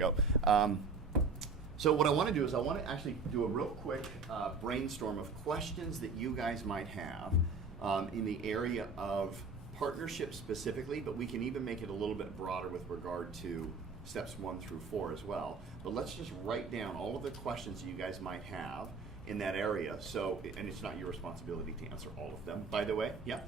go. So what I want to do is I want to actually do a real quick brainstorm of questions that you guys might have in the area of partnerships specifically, but we can even make it a little bit broader with regard to steps 1 through 4 as well. But let's just write down all of the questions you guys might have in that area. So, and it's not your responsibility to answer all of them, by the way. Yeah.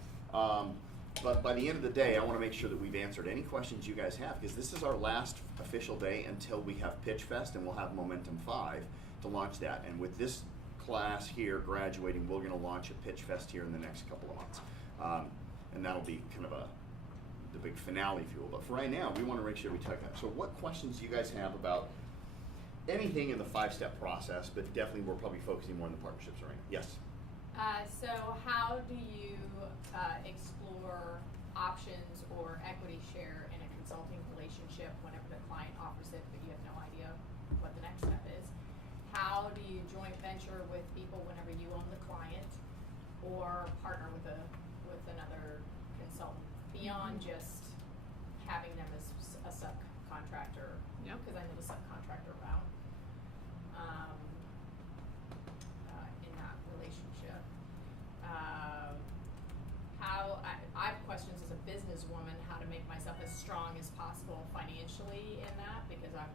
But by the end of the day, I want to make sure that we've answered any questions you guys have, because this is our last official day until we have Pitch Fest, and we'll have Momentum 5 to launch that. And with this class here graduating, we're going to launch a Pitch Fest here in the next couple of months. And that'll be kind of the big finale fuel. But for right now, we want to make sure we talk that. So what questions do you guys have about anything in the 5-step process, but definitely we're probably focusing more on the partnerships right now. Yes? So how do you explore options or equity share in a consulting relationship whenever the client offers it, but you have no idea what the next step is? How do you joint venture with people whenever you own the client, or partner with another consultant beyond just having them as a subcontractor? Because I know the subcontractor route in that relationship. I have questions as a businesswoman, how to make myself as strong as possible financially in that, because I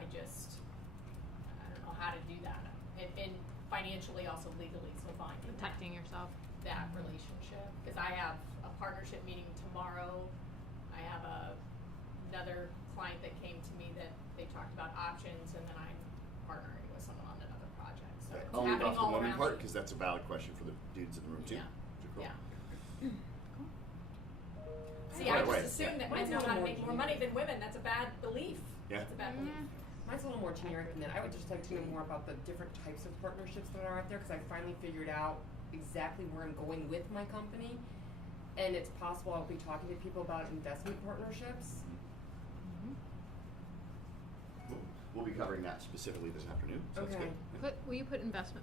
don't know how to do that, and financially, also legally, so finding protecting yourself, that relationship, because I have a partnership meeting tomorrow. I have another client that came to me that they talked about options, and then I'm partnering with someone on another project. So it's I'll leave happening off the all woman around part, because that's a valid question for the dudes in the room too. Yeah. Cool. Yeah. Cool. See, Right, I right. just assume that Mine's men know a how to little make more more money than women. That's a bad belief. Yeah. That's a bad belief. Mine's a little more generic than that. I would just like to know more about the different types of partnerships that are out there, because I finally figured out exactly where I'm going with my company. And it's possible I'll be talking to people about investment partnerships. We'll be covering that specifically this afternoon. So that's Okay. good. Will you put investors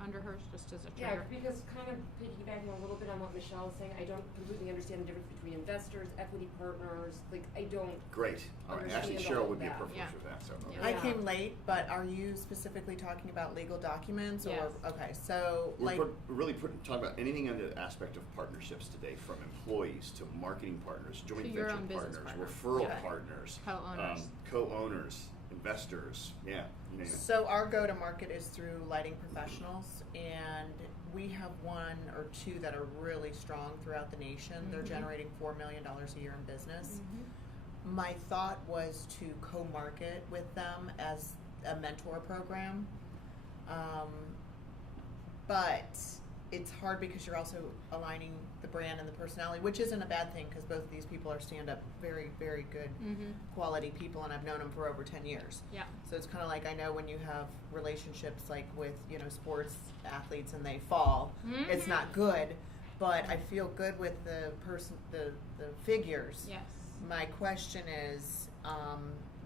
under hers just as a Yeah, trigger? because kind of piggybacking a little bit on what Michelle was saying, I don't completely understand the difference between investors, equity partners. Like, I don't. Great. All right. Actually, Understand Cheryl all would be that. appropriate Yeah. for that. So. Yeah. Okay. I came late, but are you specifically talking about legal documents? Yes. Or okay, so We're like really talking about anything under the aspect of partnerships today, from employees to marketing partners, joint your venture own business partners, partner. referral Okay. partners, Co-owners. co-owners, investors. Yeah, you name it. So our go-to-market is through lighting professionals, and we have 1 or 2 that are really strong throughout the nation. They're generating $4 million a year in business. My thought was to co-market with them as a mentor program, but it's hard because you're also aligning the brand and the personality, which isn't a bad thing, because both of these people are stand-up, very, very good quality people, and I've known them for over 10 years. Yeah. So it's kind of like, I know when you have relationships like with, sports athletes and they fall, it's not good, but I feel good with the figures. Yes. My question is,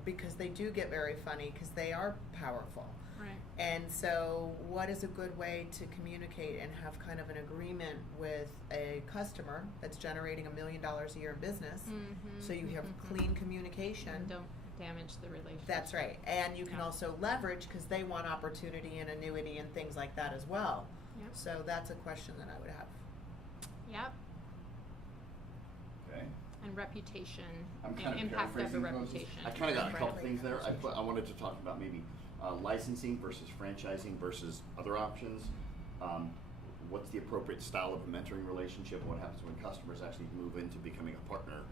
because they do get very funny, because they are powerful. Right. And so what is a good way to communicate and have kind of an agreement with a customer that's generating $1 million a year in business, so you have clean communication. And don't damage the relationship. That's right. And you can Yeah. also leverage, because they want opportunity and annuity and things like that as well. Yep. So that's a question that I would have. Yep. Okay. And reputation. I'm and kind of impact of the paraphrasing those. reputation. I kind of got a couple Right. things there. I wanted to talk about maybe licensing versus franchising versus other options. What's the appropriate style of a mentoring relationship? What happens when customers actually move into becoming a partner?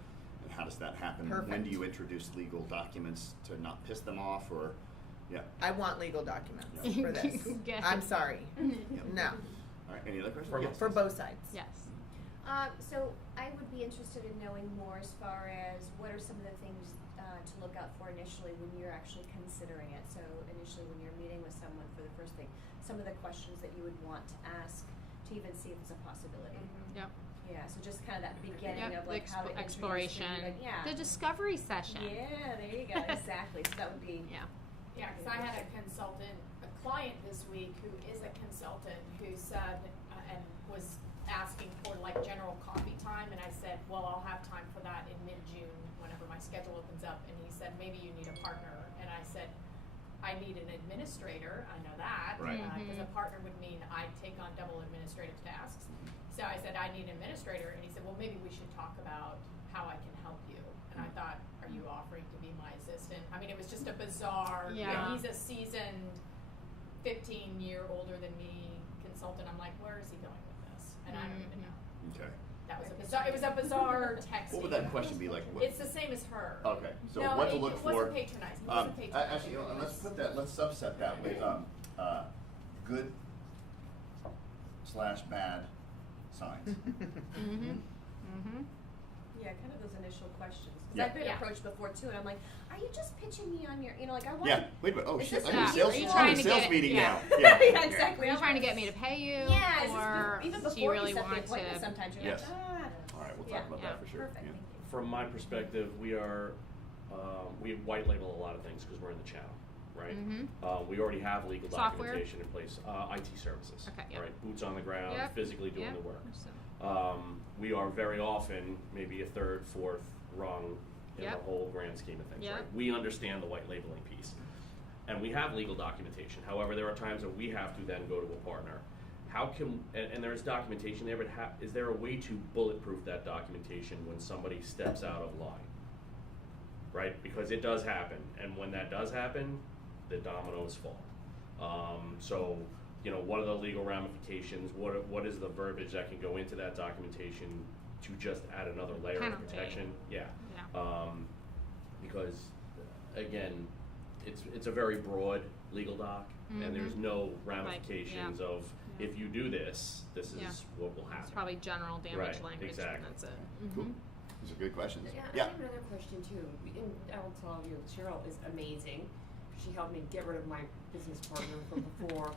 And how does that happen? When Perfect. do you introduce legal documents to not piss them off? Or, yeah. I want legal documents Yeah. for this. Yes. I'm sorry. No. All right. Any other questions? Yes. For both sides. Yes. So I would be interested in knowing more as far as what are some of the things to look out for initially when you're actually considering it. So initially when you're meeting with someone for the first thing, some of the questions that you would want to ask to even see if it's a possibility. Yep. Yeah, so just kind of that beginning Yep. of like how to introduce exploration. maybe, like, yeah. The discovery session. Yeah, there you go. Exactly. So that would be Yeah. Yeah, because I had a client this week who is a consultant who said, and was asking for like general coffee time, and I said, well, I'll have time for that in mid-June, whenever my schedule opens up, and he said, maybe you need a partner, and I said, I need an administrator, I know that, Right. Because a partner would mean I take on double administrative tasks. So I said, I need an administrator, and he said, well, maybe we should talk about how I can help you. And I thought, are you offering to be my assistant? I mean, it was just a bizarre, Yeah. he's a seasoned 15-year older than me consultant. I'm like, where is he going with this? And I don't even know. Okay. That was a bizarre, it was a bizarre text. What would that question be like? What- It's the same as her. Okay, so No, what to it look for? wasn't patronizing, it wasn't patronizing. Actually, you know, let's put that, let's subset that with, good / bad signs. Yeah, kind of those initial questions. 'Cause Yeah. I've been Yeah. approached before too, and I'm like, are you just pitching me on your, you know, like I want. Yeah, wait a minute, oh Is shit, this I'm in a- a sales, Are you I'm trying in a to sales get- meeting yeah. now. Yeah, Yeah. exactly. Are you I'm trying to like, get me to pay you, Yeah, is this or even do you before really you set the want appointment, to? sometimes you're Yes. like, All right, we'll Yeah. talk about Yeah. that for sure. Perfect, Yeah. thank you. From my perspective, we white label a lot of things because we're in the channel, right? We already have legal Software? documentation in place, IT services, Okay, yeah. right? Boots on the ground, Yep. physically doing Yep. the work. So- We are very often maybe a third, fourth rung in Yep. the whole grand scheme of things, Yep. right? We understand the white labeling piece. And we have legal documentation. However, there are times that we have to then go to a partner. How can, and there's documentation there, but is there a way to bulletproof that documentation when somebody steps out of line? Right? Because it does happen. And when that does happen, the dominoes fall. So, you know, what are the legal ramifications? What is the verbiage that can go into that documentation to just add another layer Penalty. of protection? Yeah. Yeah. Because again, it's a very broad legal doc, and there's no ramifications yeah. of if you do this, this is Yeah. what will happen. It's probably general damage Right, language, exactly. and that's it. Cool. These are good questions. Yeah, Yeah. I have another question too. And I'll tell you, Cheryl is amazing. She helped me get rid of my business partner from before.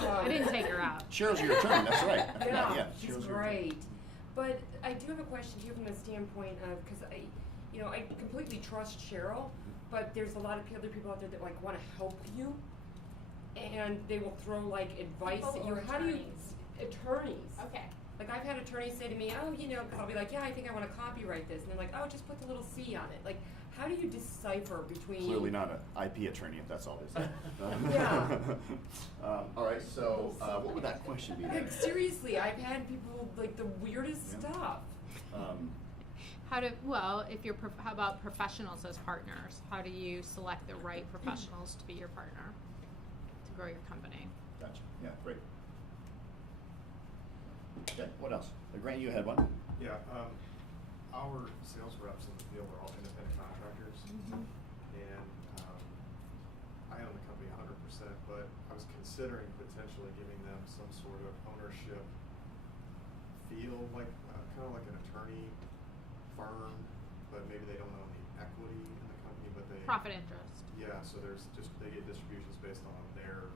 I didn't take her out. Cheryl's your attorney, that's right. I forgot, Yeah, she's Cheryl's your attorney. great. But I do have a question too from the standpoint of, because I completely trust Cheryl, but there's a lot of other people out there that like want to help you, and they will throw like advice People at you. or How do you, attorneys? attorneys? Okay. Like I've had attorneys say to me, oh, because I'll be like, yeah, I think I want to copyright this, and they're like, oh, just put the little C on it. Like, how do you decipher between? Clearly not an IP attorney, if that's all this is. Yeah. All right, so what would that question be then? Like seriously, I've had people like the weirdest Yeah. stuff. If you're, how about professionals as partners? How do you select the right professionals to be your partner to grow your company? Gotcha, yeah, great. Okay, what else? Grant, you had one? Yeah, our sales reps in the field are all independent contractors. And I own the company 100%, but I was considering potentially giving them some sort of ownership feel, like kind of like an attorney firm, but maybe they don't own the equity in the company, but they. Profit interest. Yeah, so they get distributions based on their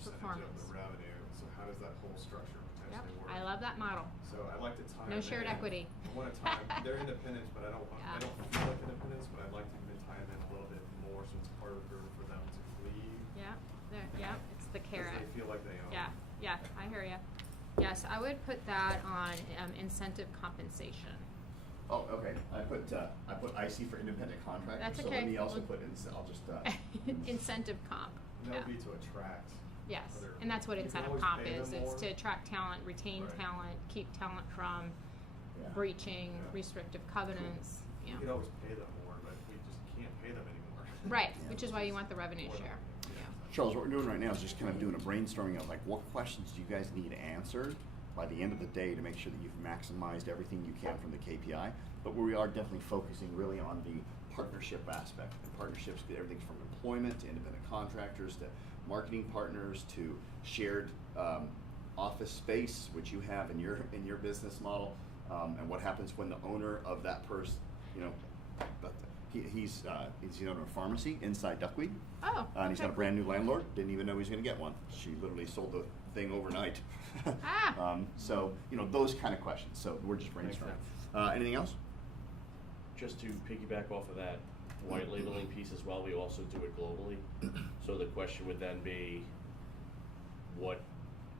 percentage of Performance. the revenue. So how does that whole structure Yep, potentially work? I love that model. So I'd like to time No them shared in. equity. I want to time. They're independents, but I don't Yeah. feel like independents, but I'd like to even tie them in a little bit more, so it's harder for them to leave. Yeah, it's the 'Cause carrot. they feel like they own. Yeah, I hear ya. Yes, I would put that on incentive compensation. Oh, okay, I put IC for independent contractors, That's so let okay. me also We'll- put I'll just, Incentive comp. And that would Yeah. be to attract. Yes, other- and that's what you can incentive always comp pay them is. It's more. to attract talent, retain Right. talent, keep talent from Yeah. breaching Yeah. restrictive covenants. You Yeah. could always pay them more, but we just can't pay them anymore. Right, Yeah. which is why you want the revenue More than- share. yeah. Charles, what we're doing right now is just kind of doing a brainstorming of like what questions do you guys need answered by the end of the day to make sure that you've maximized everything you can from the KPI. But we are definitely focusing really on the partnership aspect. And partnerships get everything from employment to independent contractors to marketing partners to shared office space, which you have in your business model, and what happens when the owner of that person, he's the owner of a pharmacy inside Duckweed. Oh, And he's got a okay. brand new landlord, didn't even know he was gonna get one. She literally sold the thing overnight. Ah. So, those kind of questions, so we're just Makes brainstorming. Anything else? Just to piggyback off of that white labeling piece as well, we also do it globally. So the question would then be, what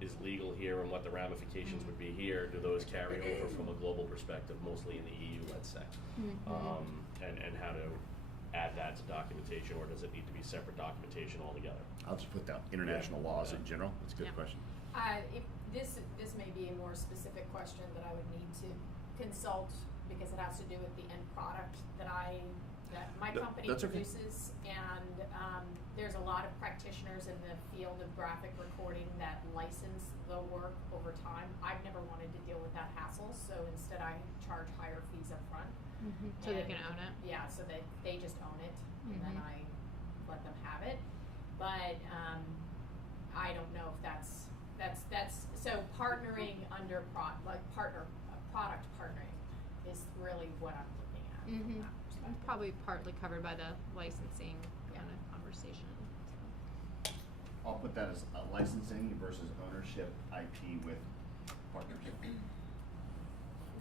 is legal here and what the ramifications would be here, do those carry over from a global perspective, mostly in the EU, let's say? And how to add that to documentation, or does it need to be separate documentation altogether? I'll just put down international laws in general. That's a good question. This may be a more specific question that I would need to consult, because it has to do with the end product that my company that's okay. produces, and there's a lot of practitioners in the field of graphic recording that license the work over time. I've never wanted to deal with that hassle, so instead I charge higher fees up front. So they can own it. Yeah, so that they just own it, and then I let them have it. But I don't know if that's so partnering under product partnering is really what I'm looking at from that perspective. Probably partly covered by the licensing kind of conversation. I'll put that as licensing versus ownership IP with partnership.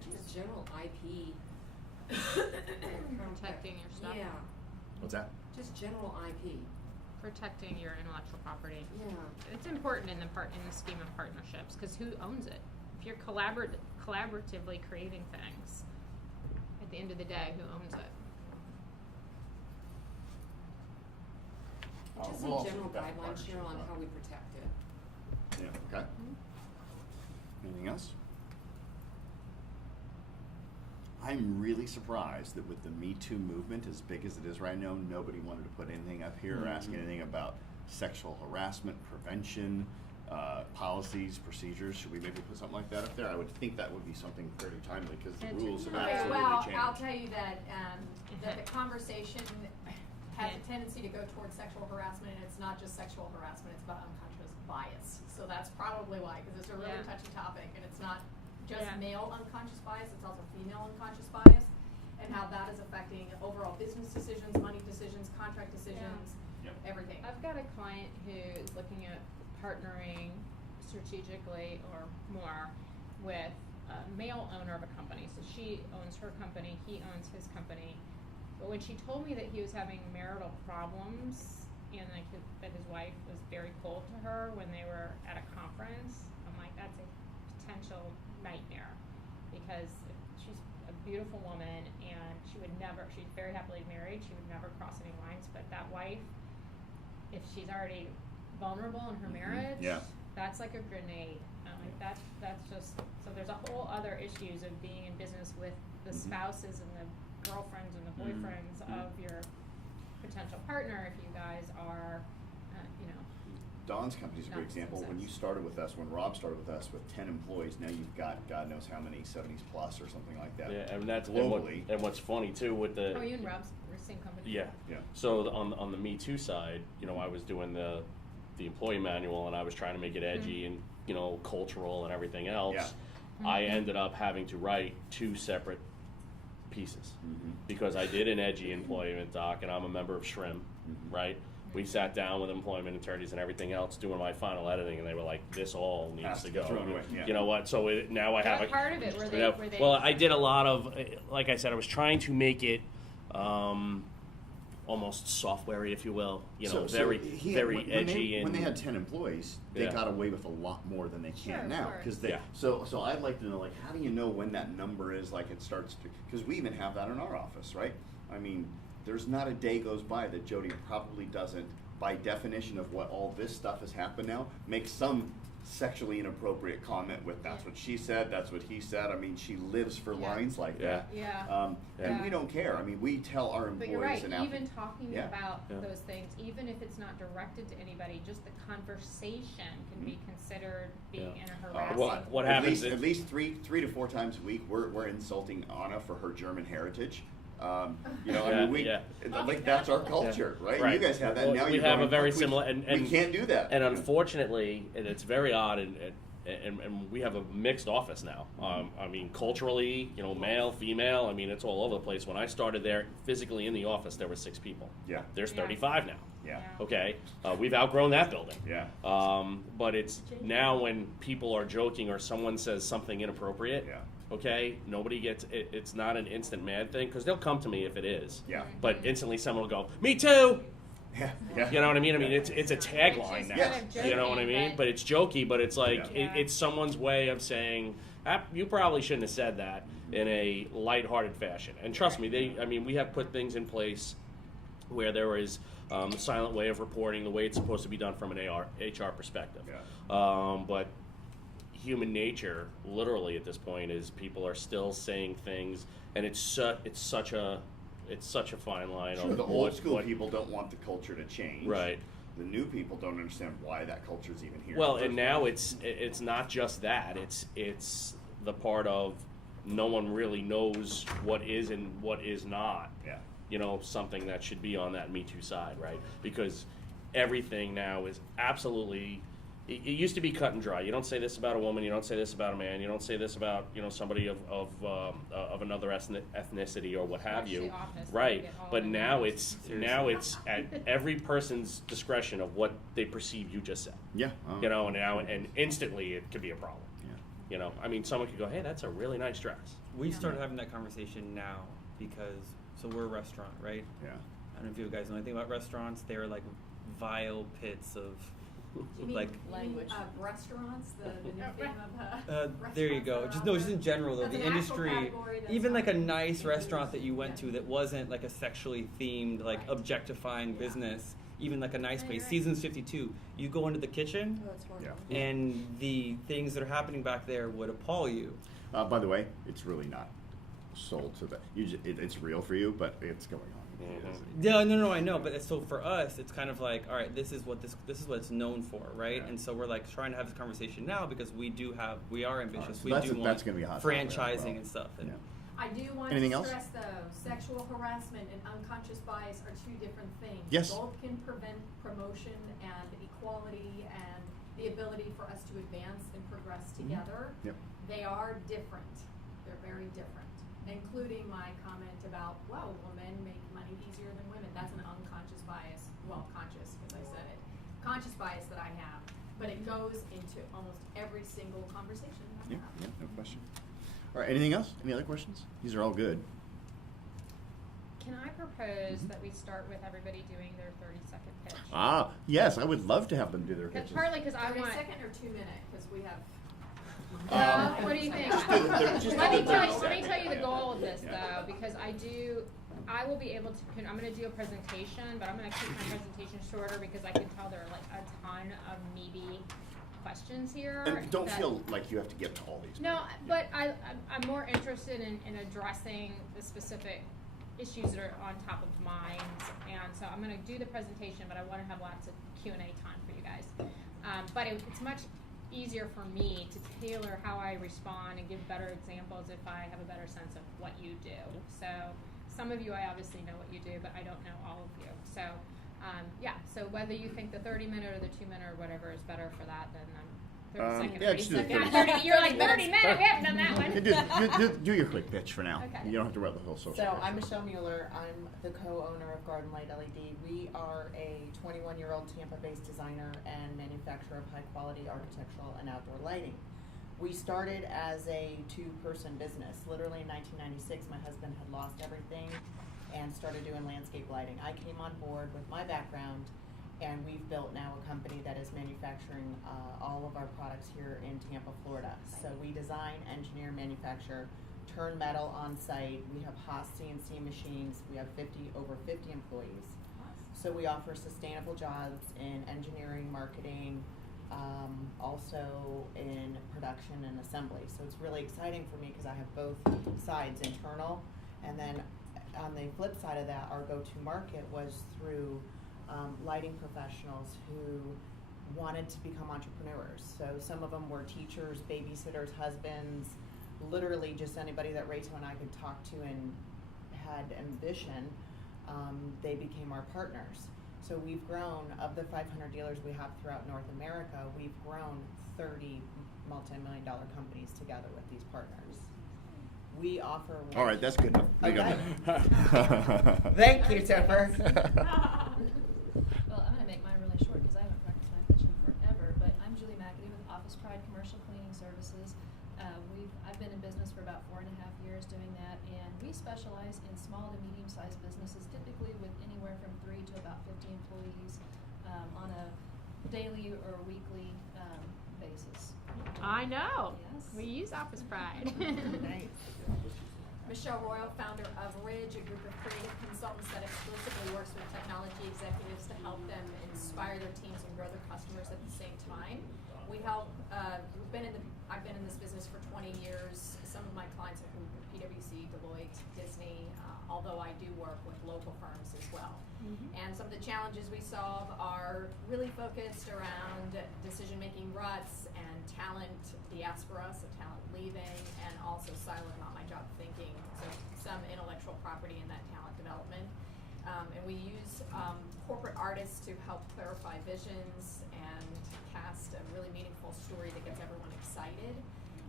Just general IP. Protecting your stuff. Yeah, What's that? just general IP. Protecting your intellectual property. Yeah. It's important in the scheme of partnerships, because who owns it? If you're collaboratively creating things, at the end of the day, who owns it? Just We'll some also general look at guidelines, partnership Cheryl, on as how well. we protect it. Yeah, okay. Anything else? I'm really surprised that with the Me Too movement, as big as it is right now, nobody wanted to put anything up here or ask anything about sexual harassment prevention, policies, procedures. Should we maybe put something like that up there? I would think that would be something fairly timely, because the rules have Okay, absolutely well, changed. I'll tell you that the conversation has a tendency to go towards sexual harassment, and it's not just sexual harassment, it's about unconscious bias. So that's probably why, because it's a really touchy topic, and it's not just male unconscious bias, it's also female unconscious bias, and how that is affecting overall business decisions, money decisions, contract decisions, everything. I've got a client who is looking at partnering strategically or more with a male owner of a company. So she owns her company, he owns his company. But when she told me that he was having marital problems and that his wife was very cold to her when they were at a conference, I'm like, that's a potential nightmare, because she's a beautiful woman and she's very happily married, she would never cross any lines, but that wife, if she's already vulnerable in her marriage, that's like a grenade. Like that's just, so there's a whole other issues of being in business with the spouses and the girlfriends and the boyfriends of your potential partner if you guys are, Don's company's a great example. When you started with us, when Rob started with us with 10 employees, now you've got God knows how many, 70s plus or something like that. Yeah, and that's globally. And what's funny too with the. Oh, you and Rob's were the same company. Yeah. So on the Me Too side, I was doing the employee manual, and I was trying to make it edgy and cultural and everything else. Yeah. I ended up having to write 2 separate pieces because I did an edgy employment doc, and I'm a member of SHRM, right? We sat down with employment attorneys and everything else doing my final editing, and they were like, "This all needs to go." You know what? So now I have what part of it were they? Well, I did a lot of, like I said, I was trying to make it almost software-y, if you will. Very edgy. When they had 10 employees, they got away with a lot more than they can now. Because so I'd like to know, like, how do you know when that number is, like, it starts to? Because we even have that in our office, right? I mean, there's not a day goes by that Jody probably doesn't, by definition of what all this stuff has happened now, make some sexually inappropriate comment with that's what she said, that's what he said. I mean, she lives for lines like that. And we don't care. I mean, we tell our employees. But you're right, and even talking about Yeah. those things, even if it's not directed to anybody, just the conversation can be considered being in a harassing. What happens at least three to 4 times a week, we're insulting Anna for her German heritage. I mean, like that's our culture, right? You guys have that now. We have a very similar, and we can't do that. And unfortunately, and it's very odd, and we have a mixed office now. I mean, culturally, male, female. I mean, it's all over the place. When I started there, physically in the office, there were 6 people. Yeah. There's 35 now. Yeah. Okay. We've outgrown that building. Yeah. But it's now when people are joking or someone says something inappropriate. Yeah. Okay, nobody gets it. It's not an instant mad thing, because they'll come to me if it is. Yeah. But instantly someone will go, "Me too," Yeah. You know what I mean? I mean, it's a tagline now. Yeah. You know what I mean? But- But it's jokey, but it's like Yeah. it's someone's way of saying, you probably shouldn't have said that in a lighthearted fashion. And trust me, we have put things in place where there is a silent way of reporting, the way it's supposed to be done from an HR perspective. Yeah. But human nature, literally at this point, is people are still saying things, and it's such a fine line. Sure, on the old what- school what- people don't want the culture to change. Right. The new people don't understand why that culture is even here. Well, in and the now first place. it's not just that. It's the part of no one really knows what is and what is not. Yeah. You know, something that should be on that Me Too side, right? Because everything now is absolutely. It used to be cut and dry. You don't say this about a woman. You don't say this about a man. You don't say this about somebody of another ethnicity or what have you, Especially office, right? they get all But in now there. it's at every person's discretion of what they perceive you just said. Yeah. You know, and instantly it could be a problem. Yeah. You know, I mean, someone could go, "Hey, that's a really nice dress." We started having that conversation now because we're a restaurant, right? Yeah. I don't know if you guys know anything about restaurants. They're like vile pits of You mean, like. Language. Restaurants, the new theme of There you go. Just in general though, That's the an actual industry, category that's even like a not nice used. restaurant that you went Yeah. to that wasn't like a sexually themed, like Right. objectifying Yeah. business, even like a nice Yeah, place. you're right. Seasons 52, you go into the kitchen, Oh, it's horrible. Yeah. and the things that are happening back there would appall you. By the way, it's really not sold to the. It's real for you, but it's going on. It is. No, I know, but so for us, it's kind of like, all right, this is what it's known for, right? Yeah. And so we're like trying to have this conversation now because we are ambitious. So we that's do want gonna be a hot topic as franchising well. and stuff. And Yeah. I do want Anything to else? stress though, sexual harassment and unconscious bias are two different things. Yes. Both can prevent promotion and equality and the ability for us to advance and progress together. Yep. They are different. They're very different. Including my comment about, well, will men make money easier than women? That's an unconscious bias. Well, conscious, because I said it. Conscious bias that I have. But it goes into almost every single conversation that I Yeah. have. Yeah. No question. All right. Anything else? Any other questions? These are all good. Can I propose that we start with everybody doing their 30-second pitch? Yes, I would love to have them do their That's pitches. partly because I 30 want. second or 2 minute, because we have. What do you think? Just do the Let me 30 tell you seconds. the goal of this Yeah. though, because I will be able to. I'm going to do a presentation, but I'm going to keep my presentation shorter because I can tell there are like a ton of meaty questions here. And don't that- feel like you have to get to all these. No, but I'm more interested in addressing the specific issues that are on top of minds, and so I'm going to do the presentation, but I want to have lots of Q&A time for you guys. But it's much easier for me to tailor how I respond and give better examples if I have a better sense of what you do. So some of you, I obviously know what you do, but I don't know all of you. So so whether you think the 30-minute or the 2-minute or whatever is better for that, then 30-second. Yeah, just do the 30. You're like 30 minutes. We haven't done that one. Do your quick pitch for now. Okay. You don't have to write the whole social. So pitch. I'm Michelle Mueller. I'm the co-owner of Garden Light LED. We are a 21-year-old Tampa-based designer and manufacturer of high-quality architectural and outdoor lighting. We started as a two-person business. Literally in 1996, my husband had lost everything and started doing landscape lighting. I came on board with my background, and we've built now a company that is manufacturing all of our products here in Tampa, Florida. So we design, engineer, manufacture, turn metal on site. We have Haas CNC machines. We have over 50 employees. So we offer sustainable jobs in engineering, marketing, also in production and assembly. So it's really exciting for me because I have both sides, internal, and then on the flip side of that, our go-to market was through lighting professionals who wanted to become entrepreneurs. So some of them were teachers, babysitters, husbands, literally just anybody that Rachel and I could talk to and had ambition. They became our partners. So we've grown, of the 500 dealers we have throughout North America, we've grown 30 multi-million-dollar companies together with these partners. We offer. All right, that's good enough. We got that. Thank you, Topher. Well, I'm going to make mine really short because I haven't practiced my pitch in forever, but I'm Julie McAdoo with Office Pride Commercial Cleaning Services. I've been in business for about 4.5 years doing that, and we specialize in small to medium-sized businesses, typically with anywhere from 3 to about 50 employees. employees on a daily or weekly basis. I know. Yes. We use Office Pride. Nice. Michelle Royal, founder of Ridge, a group of creative consultants that exclusively works with technology executives to help them inspire their teams and grow their customers at the same time. We help, I've been in this business for 20 years. Some of my clients have moved with PwC, Deloitte, Disney, although I do work with local firms as well. And some of the challenges we solve are really focused around decision-making ruts and talent diaspora, so talent leaving, and also silent not my job thinking, so some intellectual property in that talent development. And we use corporate artists to help clarify visions and cast a really meaningful story that gets everyone excited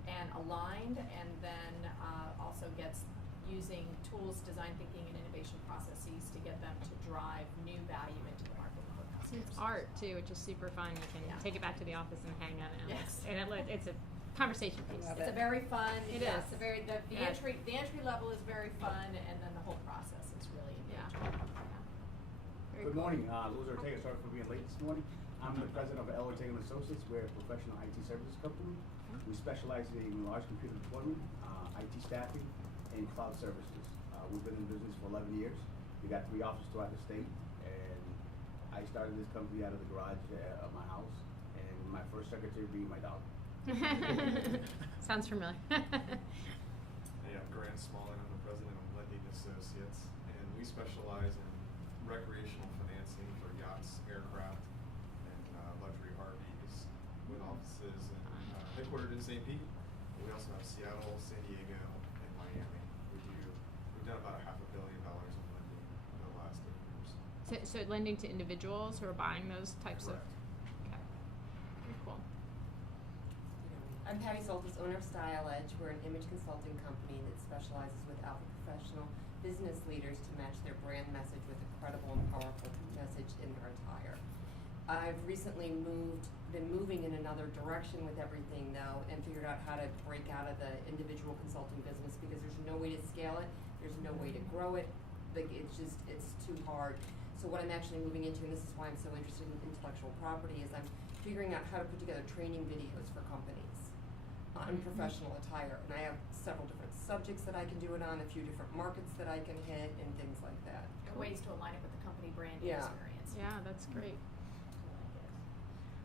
and aligned, and then also gets using tools, design thinking, and innovation processes to get them to drive new value into the market for customers. It's art too, which is super fun. You can Yeah. take it back to the office and hang on it. Yes. And it's a conversation piece. Love It's a very fun. It yeah, is. It's a very the Yeah. entry level is very fun, and then the whole process is really engaging. Very Good cool. morning, Louis Ortega. Sorry for being late this morning. I'm the president of L. Ortega & Associates. We're a professional IT services company. We specialize in large computer deployment, IT staffing, and cloud services. We've been in business for 11 years. We got 3 offices throughout the state, and I started this company out of the garage of my house, and my first secretary being my dog. Sounds familiar. Hey, I'm Grant Smalling. I'm the president of Lending Associates, and we specialize in recreational financing for yachts, aircraft, and luxury RVs, with offices headquartered in St. Pete. We also have Seattle, San Diego, and Miami. We've done about $500 million in lending over the last 8 years. So lending to individuals who are buying those types Correct. of. Okay. Very cool. I'm Patty Soltis, owner of Style Edge. We're an image consulting company that specializes with alpha professional business leaders to match their brand message with a credible and powerful message in their attire. I've recently been moving in another direction with everything though, and figured out how to break out of the individual consulting business because there's no way to scale it, there's no way to grow it, like it's too hard. So what I'm actually moving into, and this is why I'm so interested in intellectual property, is I'm figuring out how to put together training videos for companies on professional attire. And I have several different subjects that I can do it on, a few different markets that I can hit, and things like that. And ways to align it with the company brand Yeah. experience. Yeah, that's great.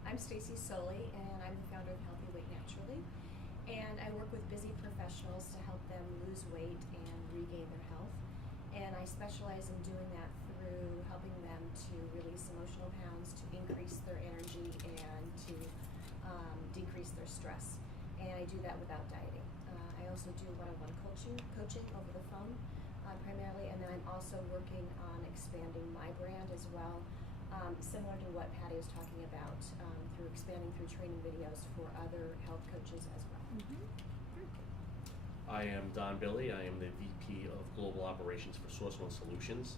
I'm Stacy Soley, and I'm the founder of Healthy Weight Naturally. And I work with busy professionals to help them lose weight and regain their health. And I specialize in doing that through helping them to release emotional pounds, to increase their energy, and to decrease their stress. And I do that without dieting. I also do one-on-one coaching over the phone primarily, and then I'm also working on expanding my brand as well. Similar to what Patty was talking about, through expanding through training videos for other health coaches as well. I am Don Billy. I am the VP of Global Operations for Source One Solutions.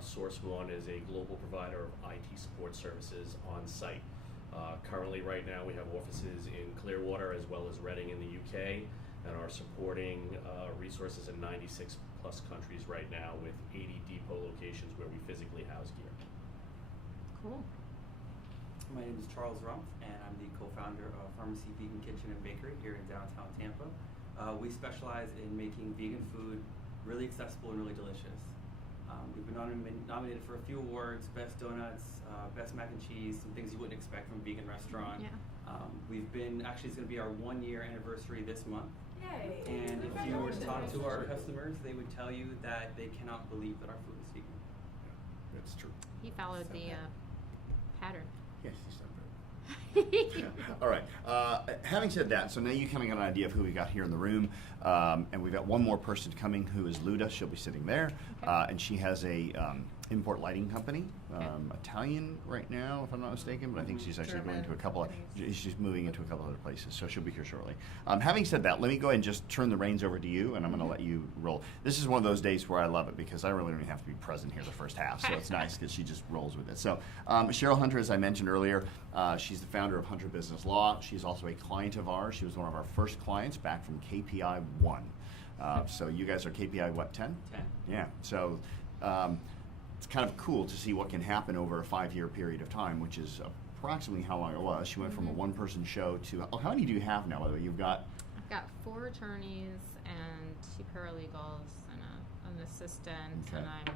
Source One is a global provider of IT support services on site. Currently, right now, we have offices in Clearwater as well as Reading in the UK, and are supporting resources in 96 plus countries right now with 80 depot locations where we physically house gear. Cool. My name is Charles Rumpf, and I'm the co-founder of Pharmacy Vegan Kitchen and Bakery here in downtown Tampa. We specialize in making vegan food really accessible and really delicious. We've been nominated for a few awards: Best Donuts, Best Mac and Cheese, some things you wouldn't expect from a vegan restaurant. Yeah. Actually it's going to be our 1-year anniversary this month. Yay! And if you were to talk to our customers, they would tell you that they cannot believe that our food is vegan. That's true. He followed the pattern. Yes, he's done very well. All right. Having said that, so now you kind of got an idea of who we got here in the room, and we've got one more person coming who is Luda. She'll be sitting there, and she has a import lighting company, Italian right now, if I'm not mistaken, but I think she's actually going to a couple of, she's moving into a couple other places, so she'll be here shortly. Having said that, let me go ahead and just turn the reins over to you, and I'm going to let you roll. This is one of those days where I love it because I really don't even have to be present here the first half, so it's nice because she just rolls with it. So Cheryl Hunter, as I mentioned earlier, she's the founder of Hunter Business Law. She's also a client of ours. She was one of our first clients back from KPI 1. So you guys are KPI what, 10? 10. Yeah. So it's kind of cool to see what can happen over a 5-year period of time, which is approximately how long it was. She went from a one-person show to, how many do you have now, by the way? You've got? I've got 4 attorneys and 2 paralegals and an assistant, Okay. and I'm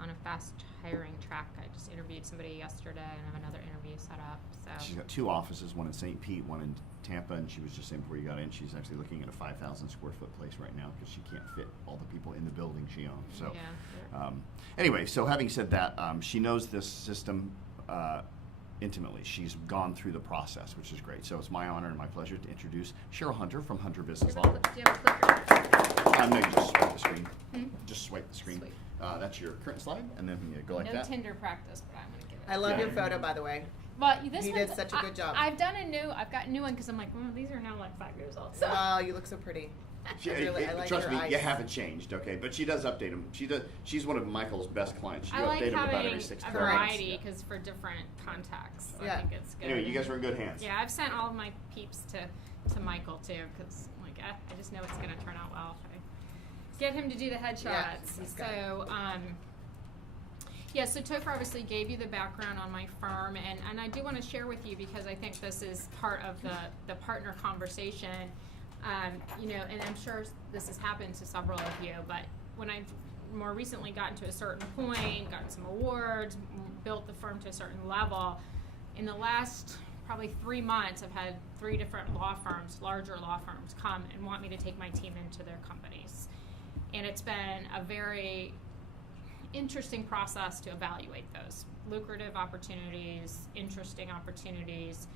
on a fast hiring track. I just interviewed somebody yesterday and I have another interview set up. So She's got 2 offices, one in St. Pete, one in Tampa, and she was just saying before you got in, she's actually looking at a 5,000 square foot place right now because she can't fit all the people in the building she owns. So, yeah, anyway, so having said that, she knows this system intimately. She's gone through the process, which is great. So it's my honor and my pleasure to introduce Cheryl Hunter from Hunter Business Law. do you have a clicker? No, you just swipe the screen. Hmm? Just swipe the screen. Sweet. That's your current slide, and then you go like No that. Tinder practice, but I'm gonna give it. I love Yeah. your photo, by the way. But this You did one's- such a good job. I've got a new one because I'm like, well, these are now like 5 years old. So. Wow, you look so pretty. She, I like trust your me, eyes. you haven't changed, okay? But she does update them. She's one of Michael's best clients. She I like update them about having every 6 a to 12 months. variety because for different contexts, Yeah. I think it's good. Anyway, you guys are in good hands. Yeah, I've sent all of my peeps to Michael too because like I just know it's gonna turn out well if I get him to do the headshots. Yeah, he's got it. So yeah, so Topher obviously gave you the background on my firm, and I do want to share with you because I think this is part of the partner conversation. You know, and I'm sure this has happened to several of you, but when I've more recently gotten to a certain point, gotten some awards, built the firm to a certain level, in the last probably 3 months, I've had 3 different law firms, larger law firms, come and want me to take my team into their companies. And it's been a very interesting process to evaluate those lucrative opportunities, interesting opportunities.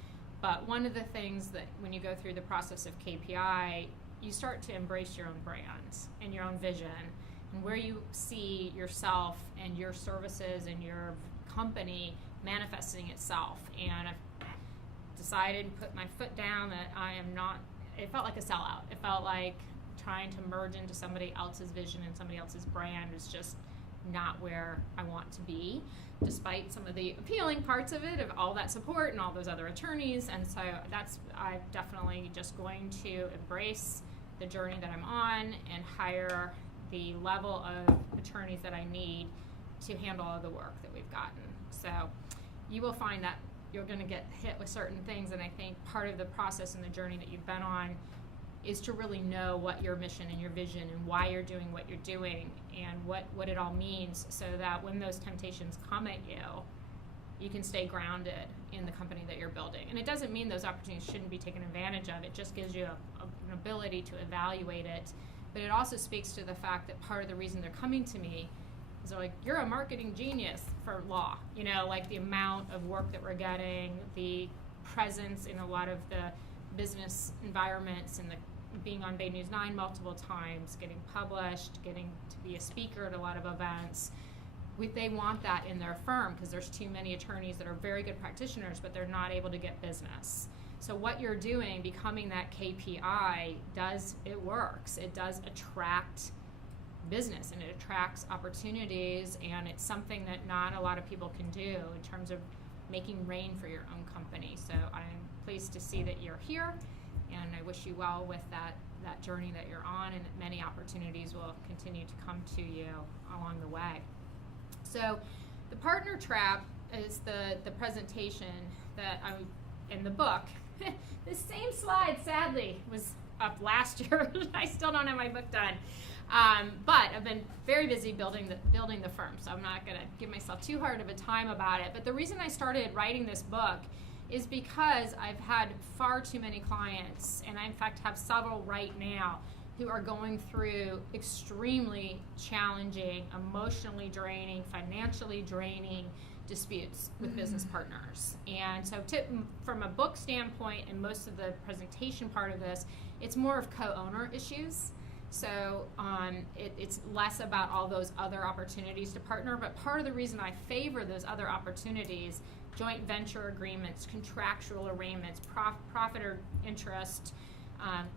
But one of the things that when you go through the process of KPI, you start to embrace your own brand and your own vision and where you see yourself and your services and your company manifesting itself. And I've decided, put my foot down that I am not, it felt like a sellout. It felt like trying to merge into somebody else's vision and somebody else's brand is just not where I want to be, despite some of the appealing parts of it, of all that support and all those other attorneys. And so I'm definitely just going to embrace the journey that I'm on and hire the level of attorneys that I need to handle all the work that we've gotten. So you will find that you're going to get hit with certain things, and I think part of the process and the journey that you've been on is to really know what your mission and your vision and why you're doing what you're doing and what it all means, so that when those temptations come at you, you can stay grounded in the company that you're building. And it doesn't mean those opportunities shouldn't be taken advantage of. It just gives you an ability to evaluate it. But it also speaks to the fact that part of the reason they're coming to me is they're like, you're a marketing genius for law. You know, like the amount of work that we're getting, the presence in a lot of the business environments, and the being on Bay News 9 multiple times, getting published, getting to be a speaker at a lot of events. They want that in their firm because there's too many attorneys that are very good practitioners, but they're not able to get business. So what you're doing, becoming that KPI, it works. It does attract business and it attracts opportunities, and it's something that not a lot of people can do in terms of making rain for your own company. So I'm pleased to see that you're here, and I wish you well with that journey that you're on, and that many opportunities will continue to come to you along the way. So the partner trap is the presentation that in the book. The same slide, sadly, was up last year. I still don't have my book done. But I've been very busy building the firm, so I'm not going to give myself too hard of a time about it. But the reason I started writing this book is because I've had far too many clients, and I in fact have several right now, who are going through extremely challenging, emotionally draining, financially draining disputes with business partners. And so from a book standpoint, and most of the presentation part of this, it's more of co-owner issues. So it's less about all those other opportunities to partner, but part of the reason I favor those other opportunities, joint venture agreements, contractual arrangements, profit or interest,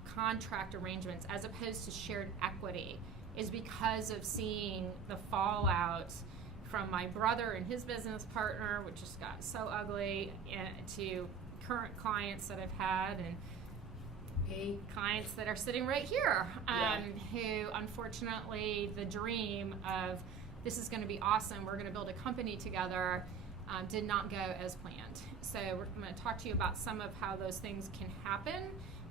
contract arrangements, as opposed to shared equity, is because of seeing the fallout from my brother and his business partner, which just got so ugly, to current clients that I've had, and clients that are sitting right here, who unfortunately the dream of this is going to be awesome, we're going to build a company together, did not go as planned. So I'm going to talk to you about some of how those things can happen,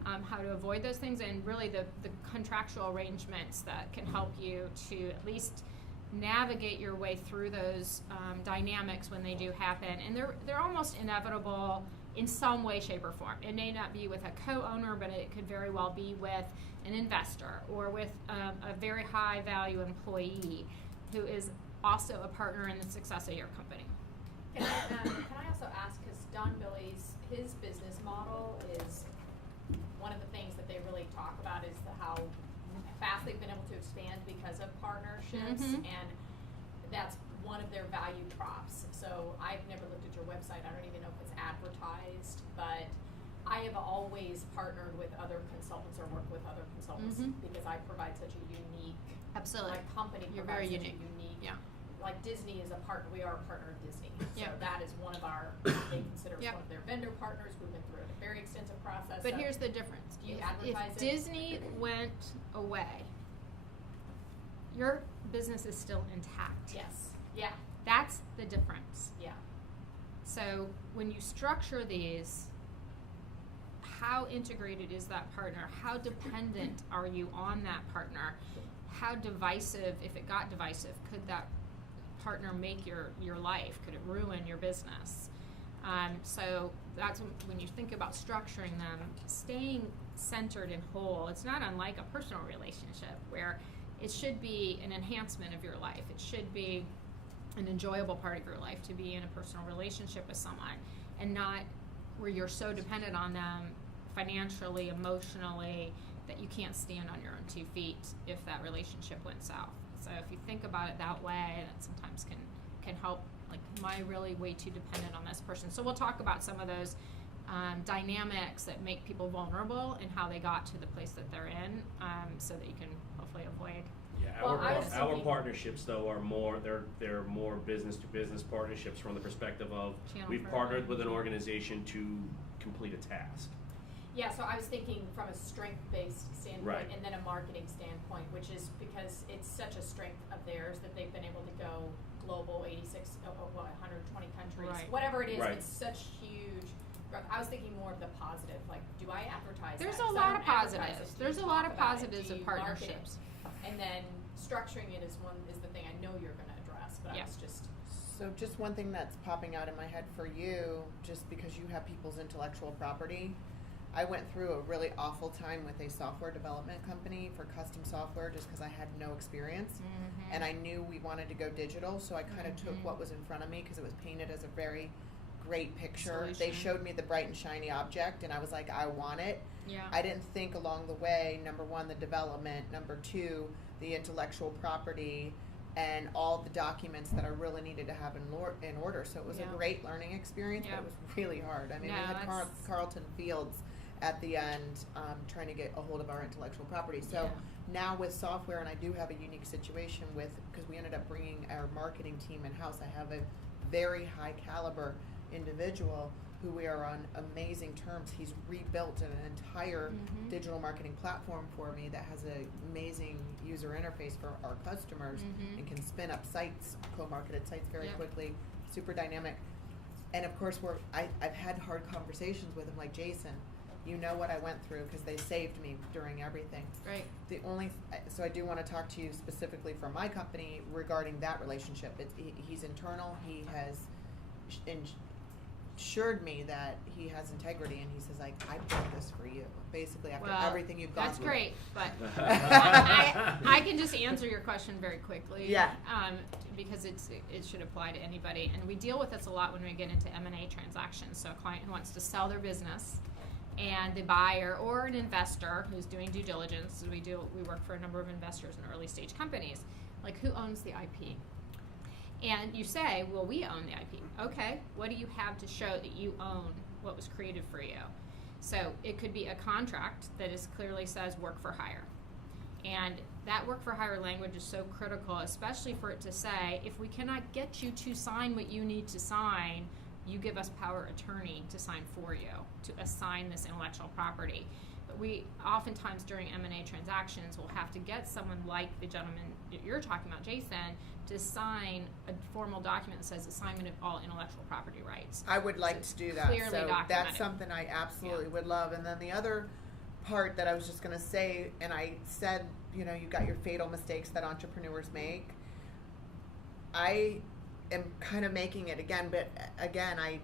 how to avoid those things, and really the contractual arrangements that can help you to at least navigate your way through those dynamics when they do happen. And they're almost inevitable in some way, shape, or form. It may not be with a co-owner, but it could very well be with an investor or with a very high value employee who is also a partner in the success of your company. Can I also ask, because Don Billy's, his business model is, one of the things that they really talk about is how fast they've been able to expand because of partnerships, and that's one of their value props. So I've never looked at your website. I don't even know if it's advertised, but I have always partnered with other consultants or worked with other consultants because I provide such a unique, Absolutely. my company You're provides very such unique. a unique, Yeah. like Disney is a partner, we are a partner of Disney. So Yep. that is one of our, they consider us Yep. one of their vendor partners. We've been through a very extensive process. But so here's the difference. Do you If advertise it? Disney went away, your business is still intact. Yes, yeah, That's the difference. yeah. So when you structure these, how integrated is that partner? How dependent are you on that partner? How divisive, if it got divisive, could that partner make your life? Could it ruin your business? So that's when you think about structuring them, staying centered and whole. It's not unlike a personal relationship where it should be an enhancement of your life. It should be an enjoyable part of your life to be in a personal relationship with someone, and not where you're so dependent on them financially, emotionally, that you can't stand on your own 2 feet if that relationship went south. So if you think about it that way, that sometimes can help. Like, am I really way too dependent on this person? So we'll talk about some of those dynamics that make people vulnerable and how they got to the place that they're in, so that you can hopefully avoid. Yeah, Well, I was our thinking- partnerships though are more they're more business to business partnerships from the perspective of Channel we've for partnered with an everything. organization to complete a task. Yeah, so I was thinking from a strength-based standpoint Right. and then a marketing standpoint, which is because it's such a strength of theirs that they've been able to go global, 120 countries, Right. whatever it is. Right. It's such huge growth. I was thinking more of the positive, like, do I advertise There's that? a 'Cause I lot don't of advertise positives. it. Do There's you a lot talk of about it? positives Do of you market it? partnerships. And then structuring it is the thing I know you're going to address, but Yeah. I was just. So just one thing that's popping out in my head for you, just because you have people's intellectual property, I went through a really awful time with a software development company for custom software just because I had no experience. And I knew we wanted to go digital, so I kind of took what was in front of me because it was painted as a very great picture. They Solution. showed me the bright and shiny object, and I was like, I want it. Yeah. I didn't think along the way, number one, the development, number two, the intellectual property, and all the documents that I really needed to have in order. So it was Yeah. a great learning experience, Yeah. but it was really hard. I mean, No, we had that's- Carlton Fields at the end trying to get a hold of our intellectual property. So Yeah. now with software, and I do have a unique situation with, because we ended up bringing our marketing team in-house, I have a very high caliber individual who we are on amazing terms. He's rebuilt an entire digital marketing platform for me that has an amazing user interface for our customers and can spin up sites, co-marketed sites very Yeah. quickly, super dynamic. And of course, I've had hard conversations with him, like, Jason, you know what I went through because they saved me during everything. Right. So I do want to talk to you specifically for my company regarding that relationship. He's internal. He has assured me that he has integrity, and he says, like, I built this for you. Basically, after Well, everything you've gone that's through. great, but I can just answer your question very quickly. Yeah. Because it should apply to anybody, and we deal with this a lot when we get into M&A transactions. So a client who wants to sell their business, and the buyer or an investor who's doing due diligence. So we work for a number of investors in early stage companies. Like, who owns the IP? And you say, well, we own the IP. Okay, what do you have to show that you own what was created for you? So it could be a contract that clearly says work for hire. And that work for hire language is so critical, especially for it to say, if we cannot get you to sign what you need to sign, you give us power attorney to sign for you, to assign this intellectual property. But we oftentimes during M&A transactions will have to get someone like the gentleman that you're talking about, Jason, to sign a formal document that says assignment of all intellectual property rights. I would like So to do it's that. clearly So documented. that's something I absolutely Yeah. would love. And then the other part that I was just going to say, and I said, you know, you got your fatal mistakes that entrepreneurs make. I am kind of making it again, but again, I